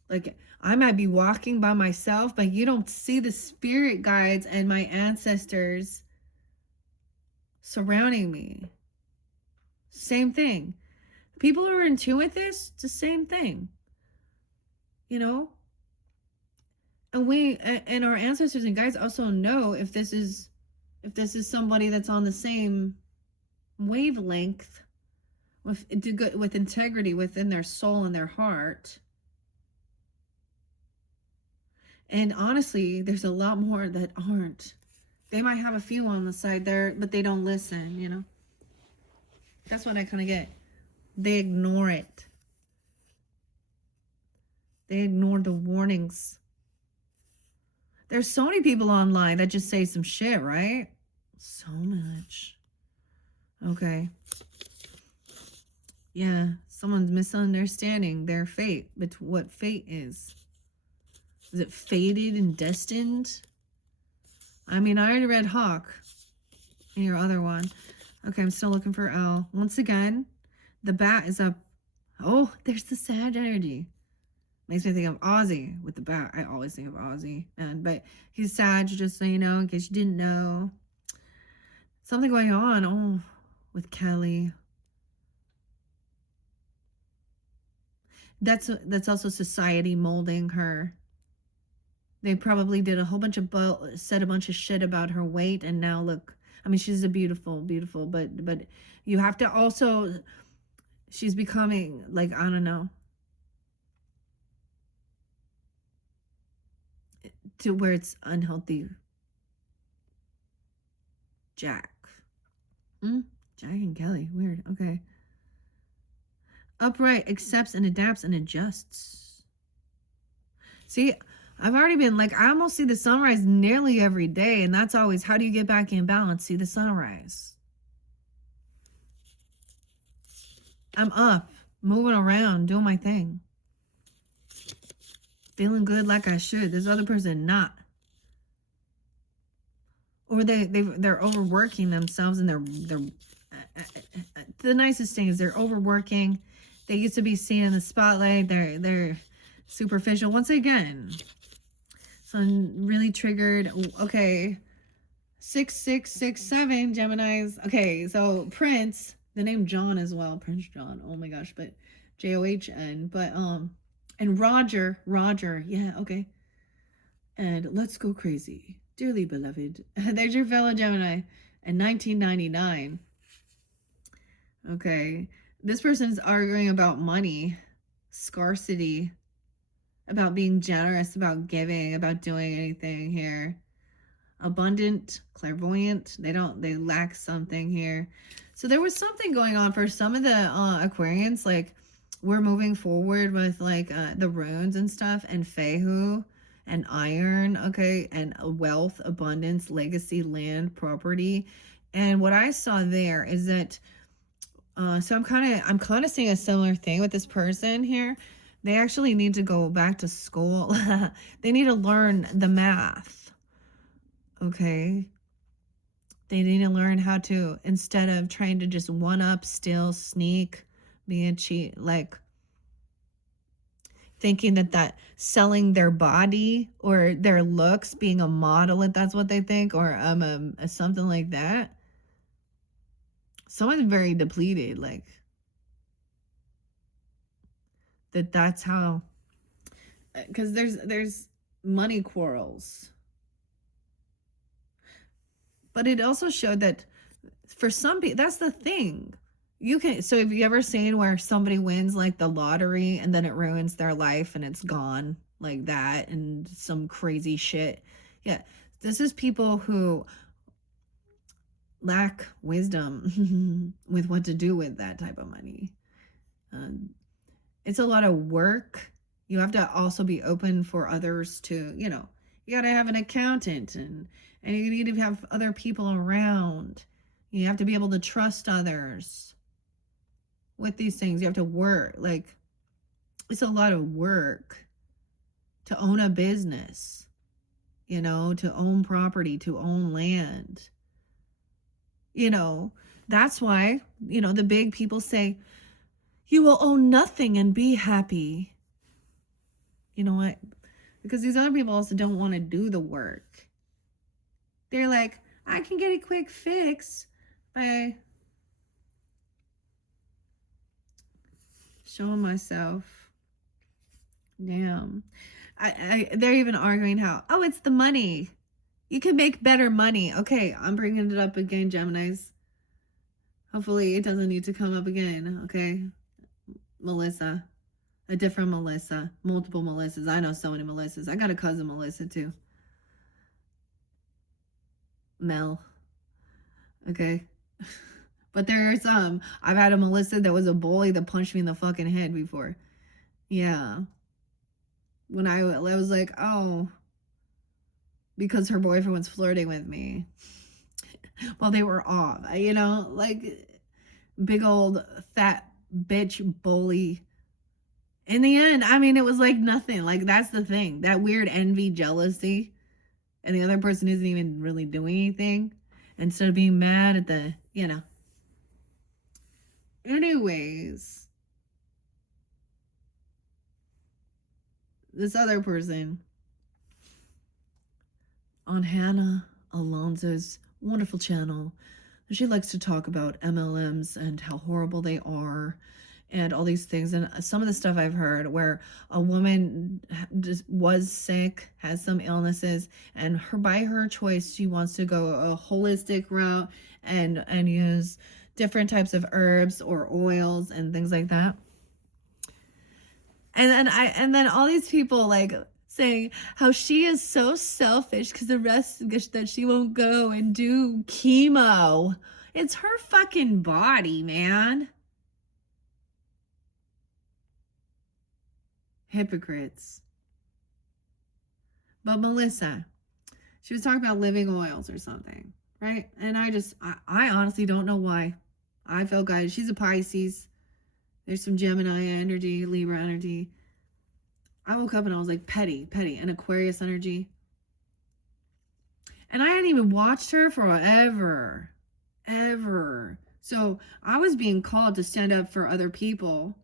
Like, I might be walking by myself, but you don't see the spirit guides and my ancestors surrounding me. Same thing. People who are in tune with this, it's the same thing. You know? And our ancestors and guides also know if this is somebody that's on the same wavelength with integrity within their soul and their heart. And honestly, there's a lot more that aren't. They might have a few on the side there, but they don't listen, you know? That's what I kind of get. They ignore it. They ignore the warnings. There's so many people online that just say some shit, right? So much. Okay. Yeah, someone's misunderstanding their fate, but what fate is. Is it fated and destined? I mean, I already read Hawk in your other one. Okay, I'm still looking for L. Once again, the bat is up. Oh, there's the Sag energy. Makes me think of Ozzy with the bat. I always think of Ozzy. But he's Sag, just so you know, in case you didn't know. Something going on, oh, with Kelly. That's also society molding her. They probably did a whole bunch of said a bunch of shit about her weight, and now look. I mean, she's a beautiful, but you have to also. She's becoming like, I don't know, to where it's unhealthy. Jack. Jack and Kelly. Weird. Okay. Upright, accepts and adapts and adjusts. See, I've already been like, I almost see the sunrise nearly every day. And that's always, how do you get back in balance? See the sunrise. I'm up, moving around, doing my thing. Feeling good like I should. This other person not. Or they're overworking themselves, and they're the nicest thing is they're overworking. They used to be seen in the spotlight. They're superficial once again. So I'm really triggered. Okay, 6667 Geminis. Okay, so Prince, the name John as well, Prince John. Oh my gosh, but John. But and Roger, yeah, okay. And let's go crazy, dearly beloved. There's your fellow Gemini in 1999. Okay, this person's arguing about money, scarcity, about being generous, about giving, about doing anything here. Abundant, clairvoyant. They lack something here. So there was something going on for some of the Aquarians. Like, we're moving forward with like the runes and stuff, and Fehu and iron, okay, and wealth, abundance, legacy, land, property. And what I saw there is that so I'm kind of seeing a similar thing with this person here. They actually need to go back to school. They need to learn the math. Okay. They need to learn how to, instead of trying to just one up, steal, sneak, be a cheat, like, thinking that selling their body or their looks, being a model, if that's what they think, or something like that. Someone's very depleted, like that's how, because there's money quarrels. But it also showed that for some people, that's the thing. You can, so have you ever seen where somebody wins like the lottery and then it ruins their life and it's gone like that and some crazy shit? Yeah. This is people who lack wisdom with what to do with that type of money. It's a lot of work. You have to also be open for others to, you got to have an accountant, and you need to have other people around. You have to be able to trust others with these things. You have to work. Like, it's a lot of work to own a business, to own property, to own land. That's why, the big people say, you will own nothing and be happy. You know what? Because these other people also don't want to do the work. They're like, I can get a quick fix by showing myself. Damn. They're even arguing how, oh, it's the money. You can make better money. Okay, I'm bringing it up again, Geminis. Hopefully it doesn't need to come up again, okay? Melissa. A different Melissa. Multiple Melissas. I know so many Melissas. I got a cousin Melissa, too. Mel. Okay? But there's, I've had a Melissa that was a bully that punched me in the fucking head before. Yeah. When I was like, oh, because her boyfriend was flirting with me. Well, they were off, like big old fat bitch bully. In the end, it was like nothing. Like, that's the thing. That weird envy, jealousy, and the other person isn't even really doing anything. Instead of being mad at the, Anyways, this other person on Hannah Alonso's wonderful channel, she likes to talk about MLMs and how horrible they are and all these things. And some of the stuff I've heard where a woman just was sick, has some illnesses, and by her choice, she wants to go a holistic route and use different types of herbs or oils and things like that. And then all these people like saying how she is so selfish because the rest that she won't go and do chemo. It's her fucking body, man. Hypocrites. But Melissa, she was talking about living oils or something, right? And I honestly don't know why. I felt guided. She's a Pisces. There's some Gemini energy, Libra energy. I woke up and I was like, petty, and Aquarius energy. And I hadn't even watched her forever, ever. So I was being called to stand up for other people,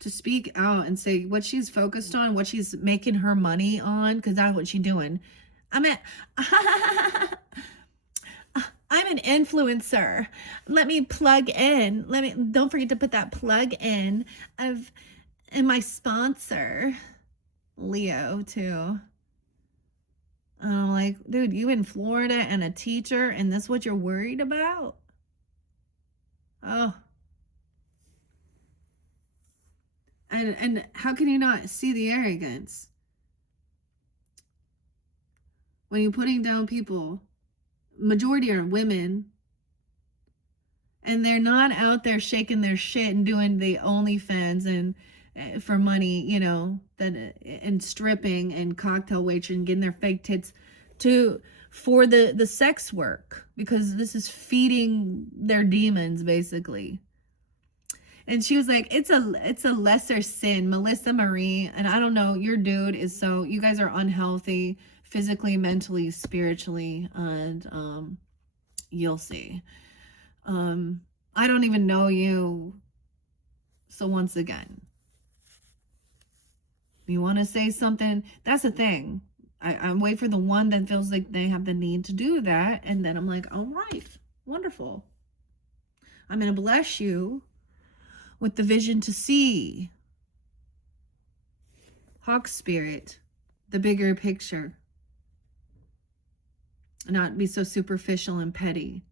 to speak out and say what she's focused on, what she's making her money on, because that's what she's doing. I'm an influencer. Let me plug in. Don't forget to put that plug in and my sponsor, Leo, too. And I'm like, dude, you in Florida and a teacher, and that's what you're worried about? Oh. And how can you not see the arrogance? When you're putting down people, majority are women, and they're not out there shaking their shit and doing the OnlyFans and for money, and stripping and cocktail waitressing, getting their fake tits for the sex work, because this is feeding their demons, basically. And she was like, it's a lesser sin, Melissa Marie. And I don't know, your dude is you guys are unhealthy physically, mentally, spiritually, and you'll see. I don't even know you. So once again, You want to say something? That's the thing. I wait for the one that feels like they have the need to do that. And then I'm like, all right, wonderful. I'm going to bless you with the vision to see. Hawk spirit, the bigger picture. Not be so superficial and petty.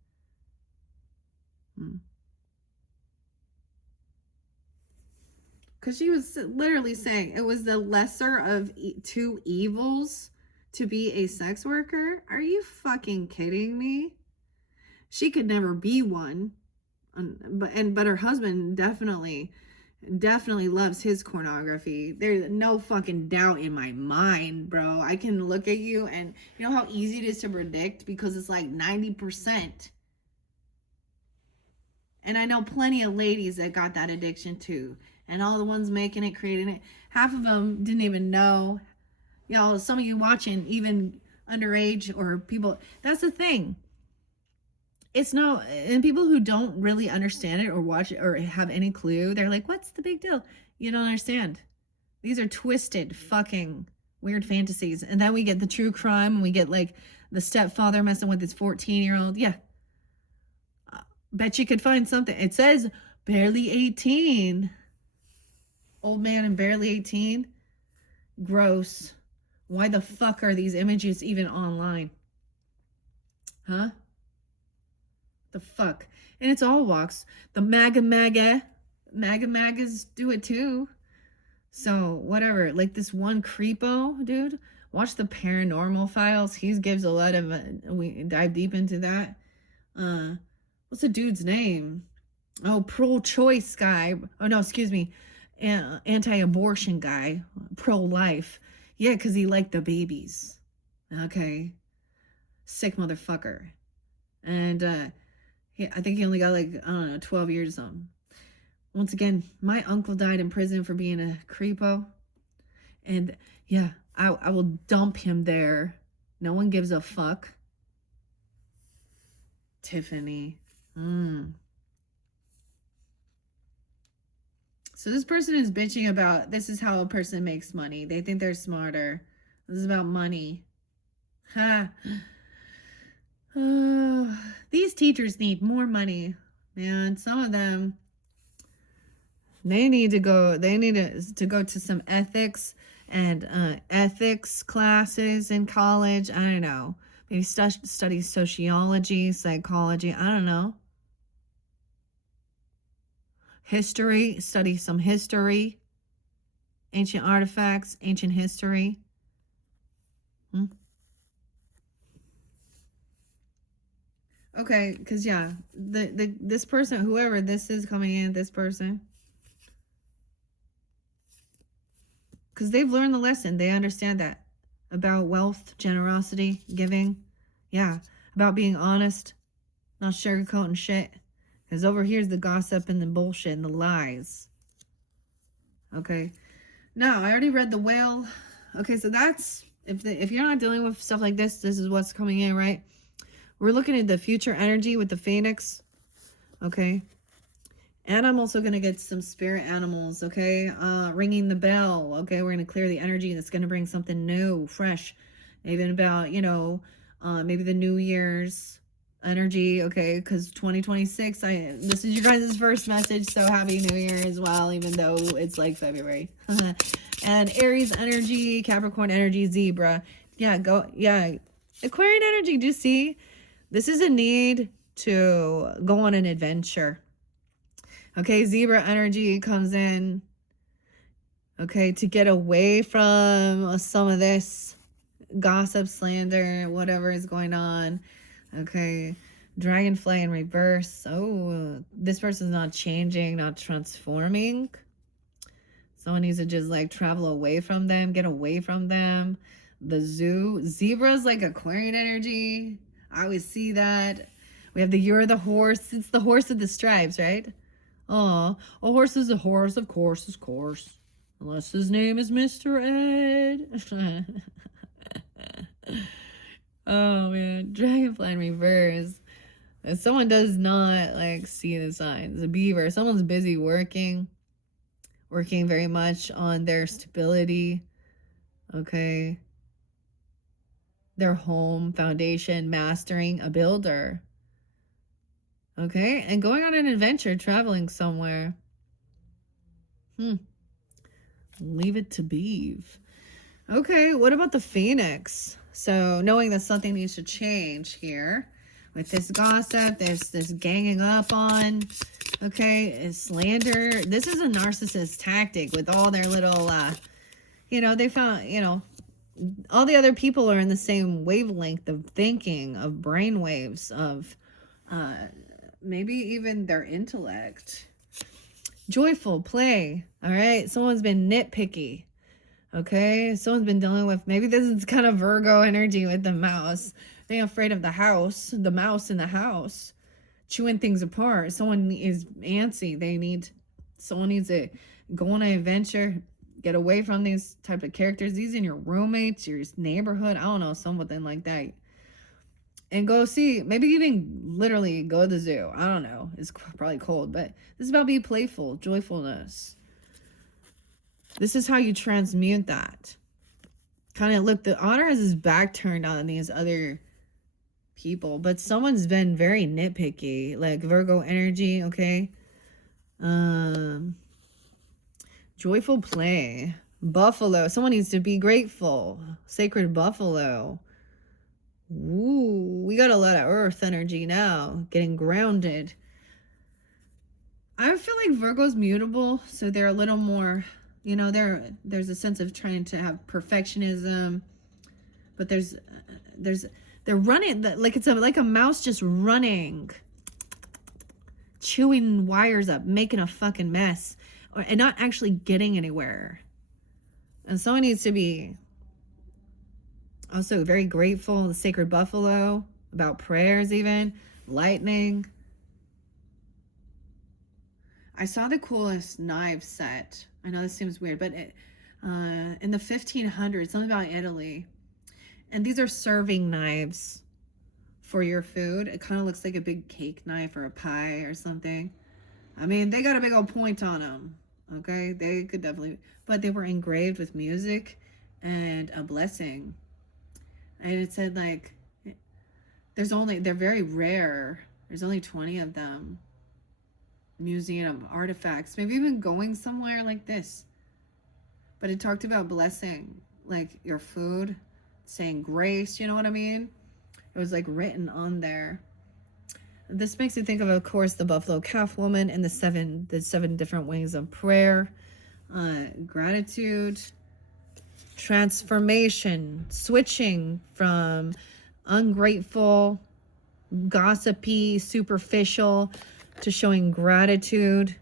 Because she was literally saying it was the lesser of two evils to be a sex worker. Are you fucking kidding me? She could never be one. But her husband definitely loves his pornography. There's no fucking doubt in my mind, bro. I can look at you and you know how easy it is to predict because it's like 90%. And I know plenty of ladies that got that addiction too. And all the ones making it, creating it, half of them didn't even know. You know, some of you watching, even underage or people, that's the thing. It's no, and people who don't really understand it or watch it or have any clue, they're like, what's the big deal? You don't understand. These are twisted, fucking weird fantasies. And then we get the true crime and we get like the stepfather messing with his 14-year-old. Yeah. Bet you could find something. It says barely 18. Old man and barely 18. Gross. Why the fuck are these images even online? Huh? The fuck? And it's all walks. The magas do it too. So whatever. Like this one creepo dude. Watch the Paranormal Files. He gives a lot of. We dive deep into that. What's the dude's name? Oh, pro-choice guy. Oh no, excuse me. Anti-abortion guy. Pro-life. Yeah, because he liked the babies. Okay. Sick motherfucker. And I think he only got like, I don't know, 12 years or something. Once again, my uncle died in prison for being a creepo. And yeah, I will dump him there. No one gives a fuck. Tiffany. So this person is bitching about, this is how a person makes money. They think they're smarter. This is about money. Ha. These teachers need more money. Man, some of them, they need to go to some ethics and ethics classes in college. I don't know. Maybe study sociology, psychology. I don't know. History, study some history. Ancient artifacts, ancient history. Okay, because yeah, this person, whoever this is coming in, this person, because they've learned the lesson. They understand that about wealth, generosity, giving. Yeah, about being honest, not sugarcoating shit. Because over here's the gossip and the bullshit and the lies. Okay. Now, I already read the whale. Okay, so that's, if you're not dealing with stuff like this is what's coming in, right? We're looking at the future energy with the Phoenix. Okay. And I'm also going to get some spirit animals, okay? Ringing the bell, okay? We're going to clear the energy that's going to bring something new, fresh. Even about, you know, maybe the New Year's energy, okay? Because 2026, this is your guys' first message, so happy New Year as well, even though it's like February. And Aries energy, Capricorn energy, Zebra. Yeah, Aquarian energy, do you see? This is a need to go on an adventure. Okay, Zebra energy comes in, okay, to get away from some of this gossip, slander, whatever is going on. Okay, Dragonfly in reverse. Oh, this person's not changing, not transforming. Someone needs to just like travel away from them, get away from them. The zoo. Zebra's like Aquarian energy. I always see that. We have the you're the horse. It's the horse with the stripes, right? Oh, a horse is a horse, of course. Unless his name is Mr. Ed. Oh, man. Dragonfly in reverse. If someone does not, like, see the signs. A beaver. Someone's busy working. working very much on their stability, okay? Their home foundation, mastering a builder, okay? And going on an adventure, traveling somewhere. Leave it to beeve. Okay, what about the Phoenix? So knowing that something needs to change here with this gossip, there's this ganging up on, okay, is slander. This is a narcissist tactic with all their little, they found, all the other people are in the same wavelength of thinking, of brainwaves, of maybe even their intellect. Joyful play, all right? Someone's been nitpicky. Okay, someone's been dealing with, maybe this is kind of Virgo energy with the mouse. Being afraid of the mouse in the house, chewing things apart. Someone is antsy. Someone needs to go on an adventure, get away from these type of characters. These in your roommates, your neighborhood, I don't know, something like that. And go see, maybe even literally go to the zoo. I don't know. It's probably cold, but this is about being playful, joyfulness. This is how you transmute that. Kind of look, the otter has his back turned on these other people, but someone's been very nitpicky, like Virgo energy, okay? Joyful play. Buffalo. Someone needs to be grateful. Sacred buffalo. Ooh, we got a lot of earth energy now. Getting grounded. I feel like Virgo's mutable, so they're a little more... there's a sense of trying to have perfectionism, but they're running like it's like a mouse just running, chewing wires up, making a fucking mess, and not actually getting anywhere. And someone needs to be also very grateful. The sacred buffalo, about prayers, even lightning. I saw the coolest knife set. I know this seems weird, but in the 1500s, something about Italy. And these are serving knives for your food. It kind of looks like a big cake knife or a pie or something. I mean, they got a big old point on them. Okay, they could definitely, but they were engraved with music and a blessing. And it said like, they're very rare. There's only 20 of them. Museum artifacts, maybe even going somewhere like this. But it talked about blessing, like your food, saying grace, you know what I mean? It was like written on there. This makes me think of course, the buffalo calf woman and the seven different ways of prayer, gratitude, transformation, switching from ungrateful, gossipy, superficial, to showing gratitude.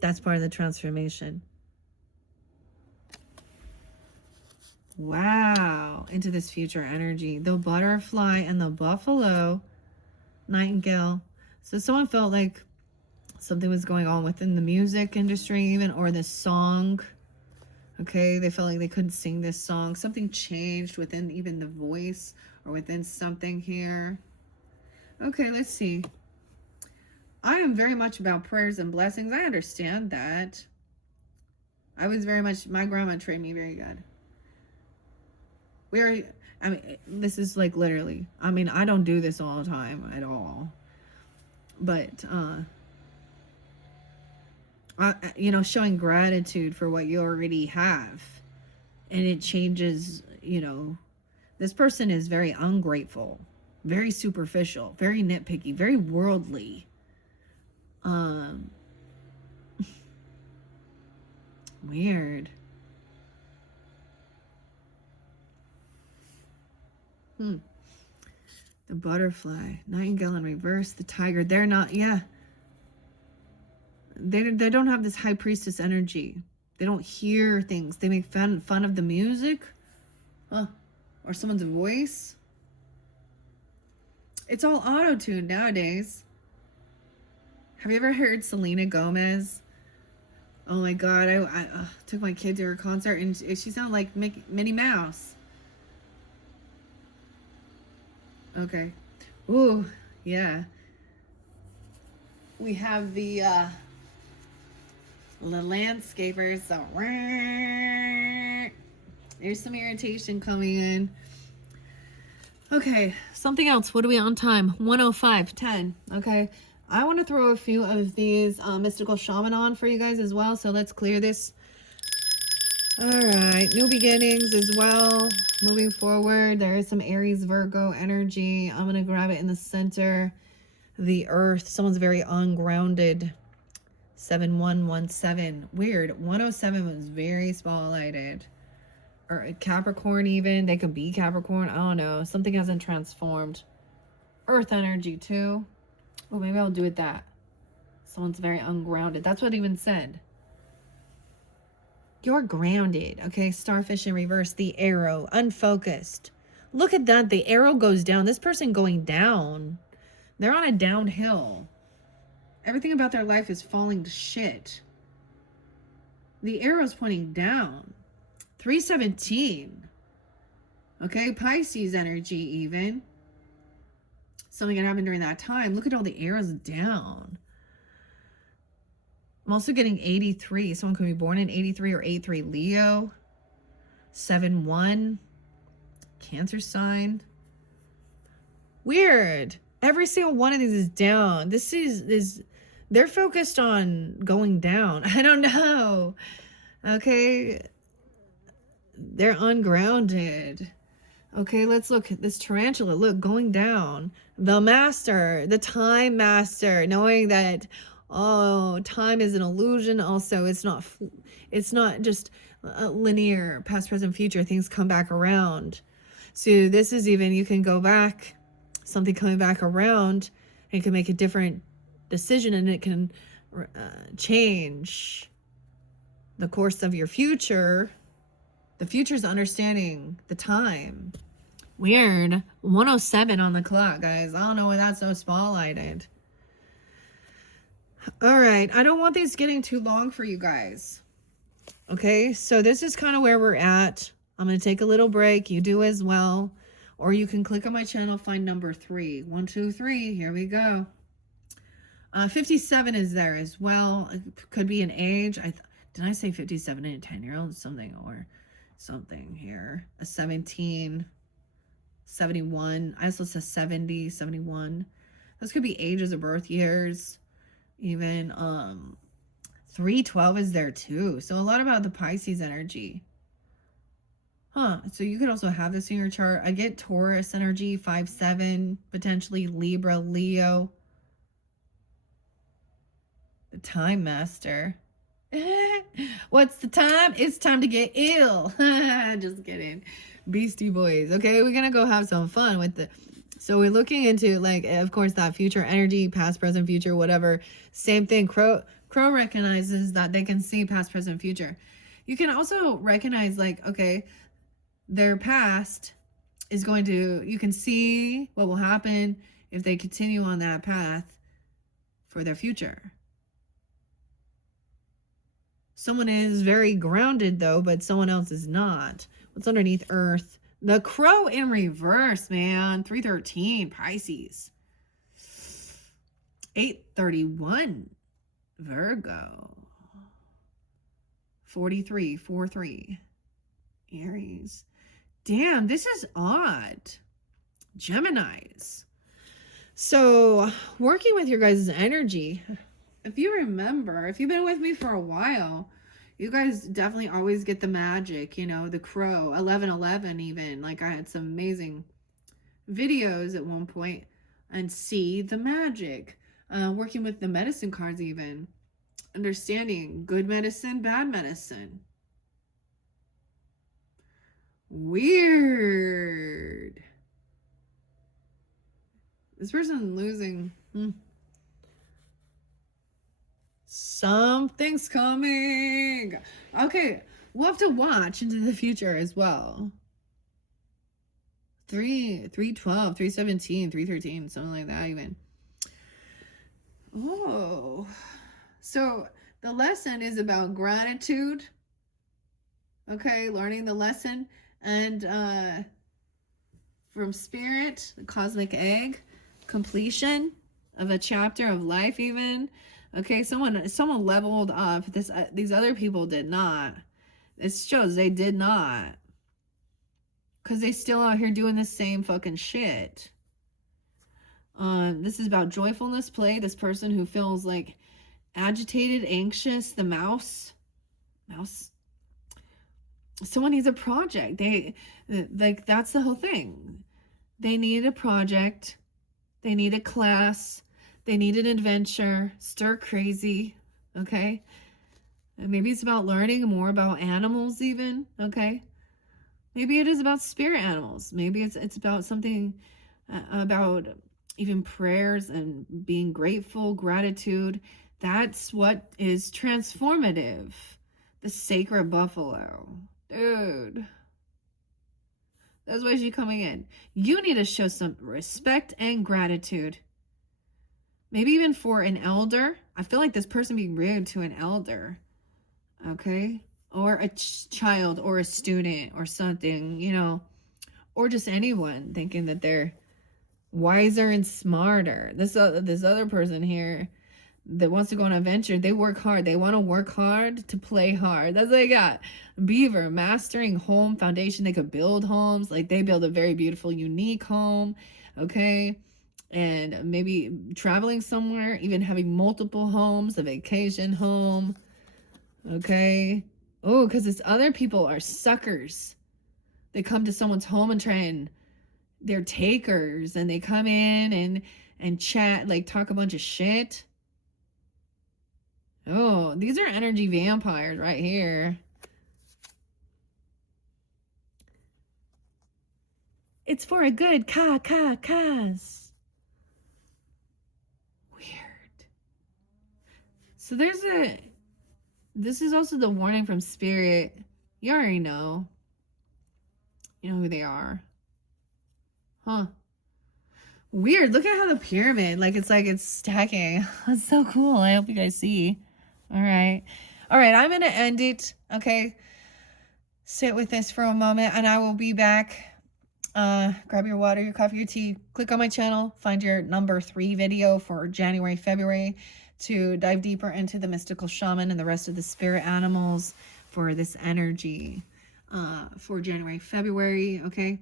That's part of the transformation. Wow. Into this future energy. The butterfly and the buffalo, nightingale. So someone felt like something was going on within the music industry even, or this song. Okay, they felt like they couldn't sing this song. Something changed within even the voice or within something here. Okay, let's see. I am very much about prayers and blessings. I understand that. I was very much, my grandma trained me very good. This is like literally, I don't do this all the time at all. But, showing gratitude for what you already have. And it changes, this person is very ungrateful. Very superficial, very nitpicky, very worldly. Weird. The butterfly, nightingale in reverse, the tiger. They're not, yeah. They don't have this high priestess energy. They don't hear things. They make fun of the music, or someone's voice. It's all auto-tuned nowadays. Have you ever heard Selena Gomez? Oh my God, I took my kid to her concert and she sounded like Minnie Mouse. Okay. Ooh, yeah. We have the The landscapers. So, there's some irritation coming in. Okay, something else. What are we on time? 1:05:10. Okay, I want to throw a few of these mystical shaman on for you guys as well. So let's clear this. All right, new beginnings as well. Moving forward, there is some Aries Virgo energy. I'm going to grab it in the center. The earth. Someone's very ungrounded. 7117. Weird. 107 was very spotlighted. Or Capricorn even. They could be Capricorn. I don't know. Something hasn't transformed. Earth energy too. Oh, maybe I'll do it that. Someone's very ungrounded. That's what it even said. You're grounded. Okay, starfish in reverse. The arrow. Unfocused. Look at that. The arrow goes down. This person going down. They're on a downhill. Everything about their life is falling to shit. The arrow's pointing down. 317. Okay, Pisces energy even. Something that happened during that time. Look at all the arrows down. I'm also getting 83. Someone could be born in 83 or 83 Leo. 7-1. Cancer sign. Weird. Every single one of these is down. This is they're focused on going down. I don't know. Okay. They're ungrounded. Okay, let's look at this tarantula. Look, going down. The master, the time master, knowing that, oh, time is an illusion. Also, it's not just linear, past, present, future. Things come back around. So this is even, you can go back, something coming back around, and you can make a different decision, and it can change the course of your future. The future's understanding the time. Weird. 1:07 on the clock, guys. I don't know why that's so spotlighted. All right. I don't want these getting too long for you guys. Okay. So this is kind of where we're at. I'm going to take a little break. You do as well. Or you can click on my channel, find number 3. 1, 2, 3. Here we go. 57 is there as well. It could be an age. Did I say 57 and a 10-year-old? Something or something here. A 17, 71. I also said 70, 71. Those could be ages or birth years. Even 312 is there too. So a lot about the Pisces energy. Huh. So you could also have this in your chart. I get Taurus energy, 5-7, potentially Libra, Leo. The time master. What's the time? It's time to get ill. Just kidding. Beastie Boys. Okay, we're gonna go have some fun with the. So we're looking into, like, of course, that future energy, past, present, future, whatever. Same thing. Crow recognizes that they can see past, present, future. You can also recognize, like, okay, their past is going to. You can see what will happen if they continue on that path for their future. Someone is very grounded, though, but someone else is not. What's underneath Earth? The crow in reverse, man. 313, Pisces. 831, Virgo. 43, 43, Aries. Damn, this is odd. Geminis. So, working with your guys' energy. If you remember, if you've been with me for a while, you guys definitely always get the magic, you know, the crow, 1111 even. Like, I had some amazing videos at one point, and see the magic. Working with the medicine cards even. Understanding good medicine, bad medicine. Weird. This person losing. Something's coming. Okay, we'll have to watch into the future as well. 312, 317, 313, something like that even. Oh. So the lesson is about gratitude. Okay, learning the lesson. And from Spirit, the cosmic egg, completion of a chapter of life even. Okay, someone leveled up. These other people did not. It shows they did not. Because they still out here doing the same fucking shit. This is about joyfulness play. This person who feels like agitated, anxious, the mouse. Someone needs a project. Like, that's the whole thing. They need a project. They need a class. They need an adventure. Stir crazy. Okay. And maybe it's about learning more about animals even. Okay. Maybe it is about spirit animals. Maybe it's about something about even prayers and being grateful, gratitude. That's what is transformative. The sacred buffalo. Dude. That's why she's coming in. You need to show some respect and gratitude. Maybe even for an elder. I feel like this person being rude to an elder. Okay? Or a child or a student or something, you know. Or just anyone thinking that they're wiser and smarter. This other person here that wants to go on an adventure, they work hard. They want to work hard to play hard. That's what they got. Beaver, mastering home foundation. They could build homes. Like, they build a very beautiful, unique home. Okay. And maybe traveling somewhere, even having multiple homes, a vacation home. Okay. Oh, because it's other people are suckers. They come to someone's home and try and they're takers, and they come in and chat, like talk a bunch of shit. Oh, these are energy vampires right here. It's for a good cause. Weird. So this is also the warning from Spirit. You already know. You know who they are. Huh. Weird. Look at how the pyramid, like it's stacking. That's so cool. I hope you guys see. All right. I'm going to end it. Okay. Sit with this for a moment and I will be back. Grab your water, your coffee, your tea. Click on my channel. Find your number 3 video for January, February to dive deeper into the mystical shaman and the rest of the spirit animals for this energy for January, February. Okay.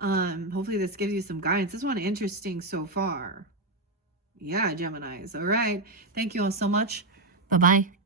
Hopefully this gives you some guidance. This one interesting so far. Yeah, Geminis. All right. Thank you all so much. Bye-bye.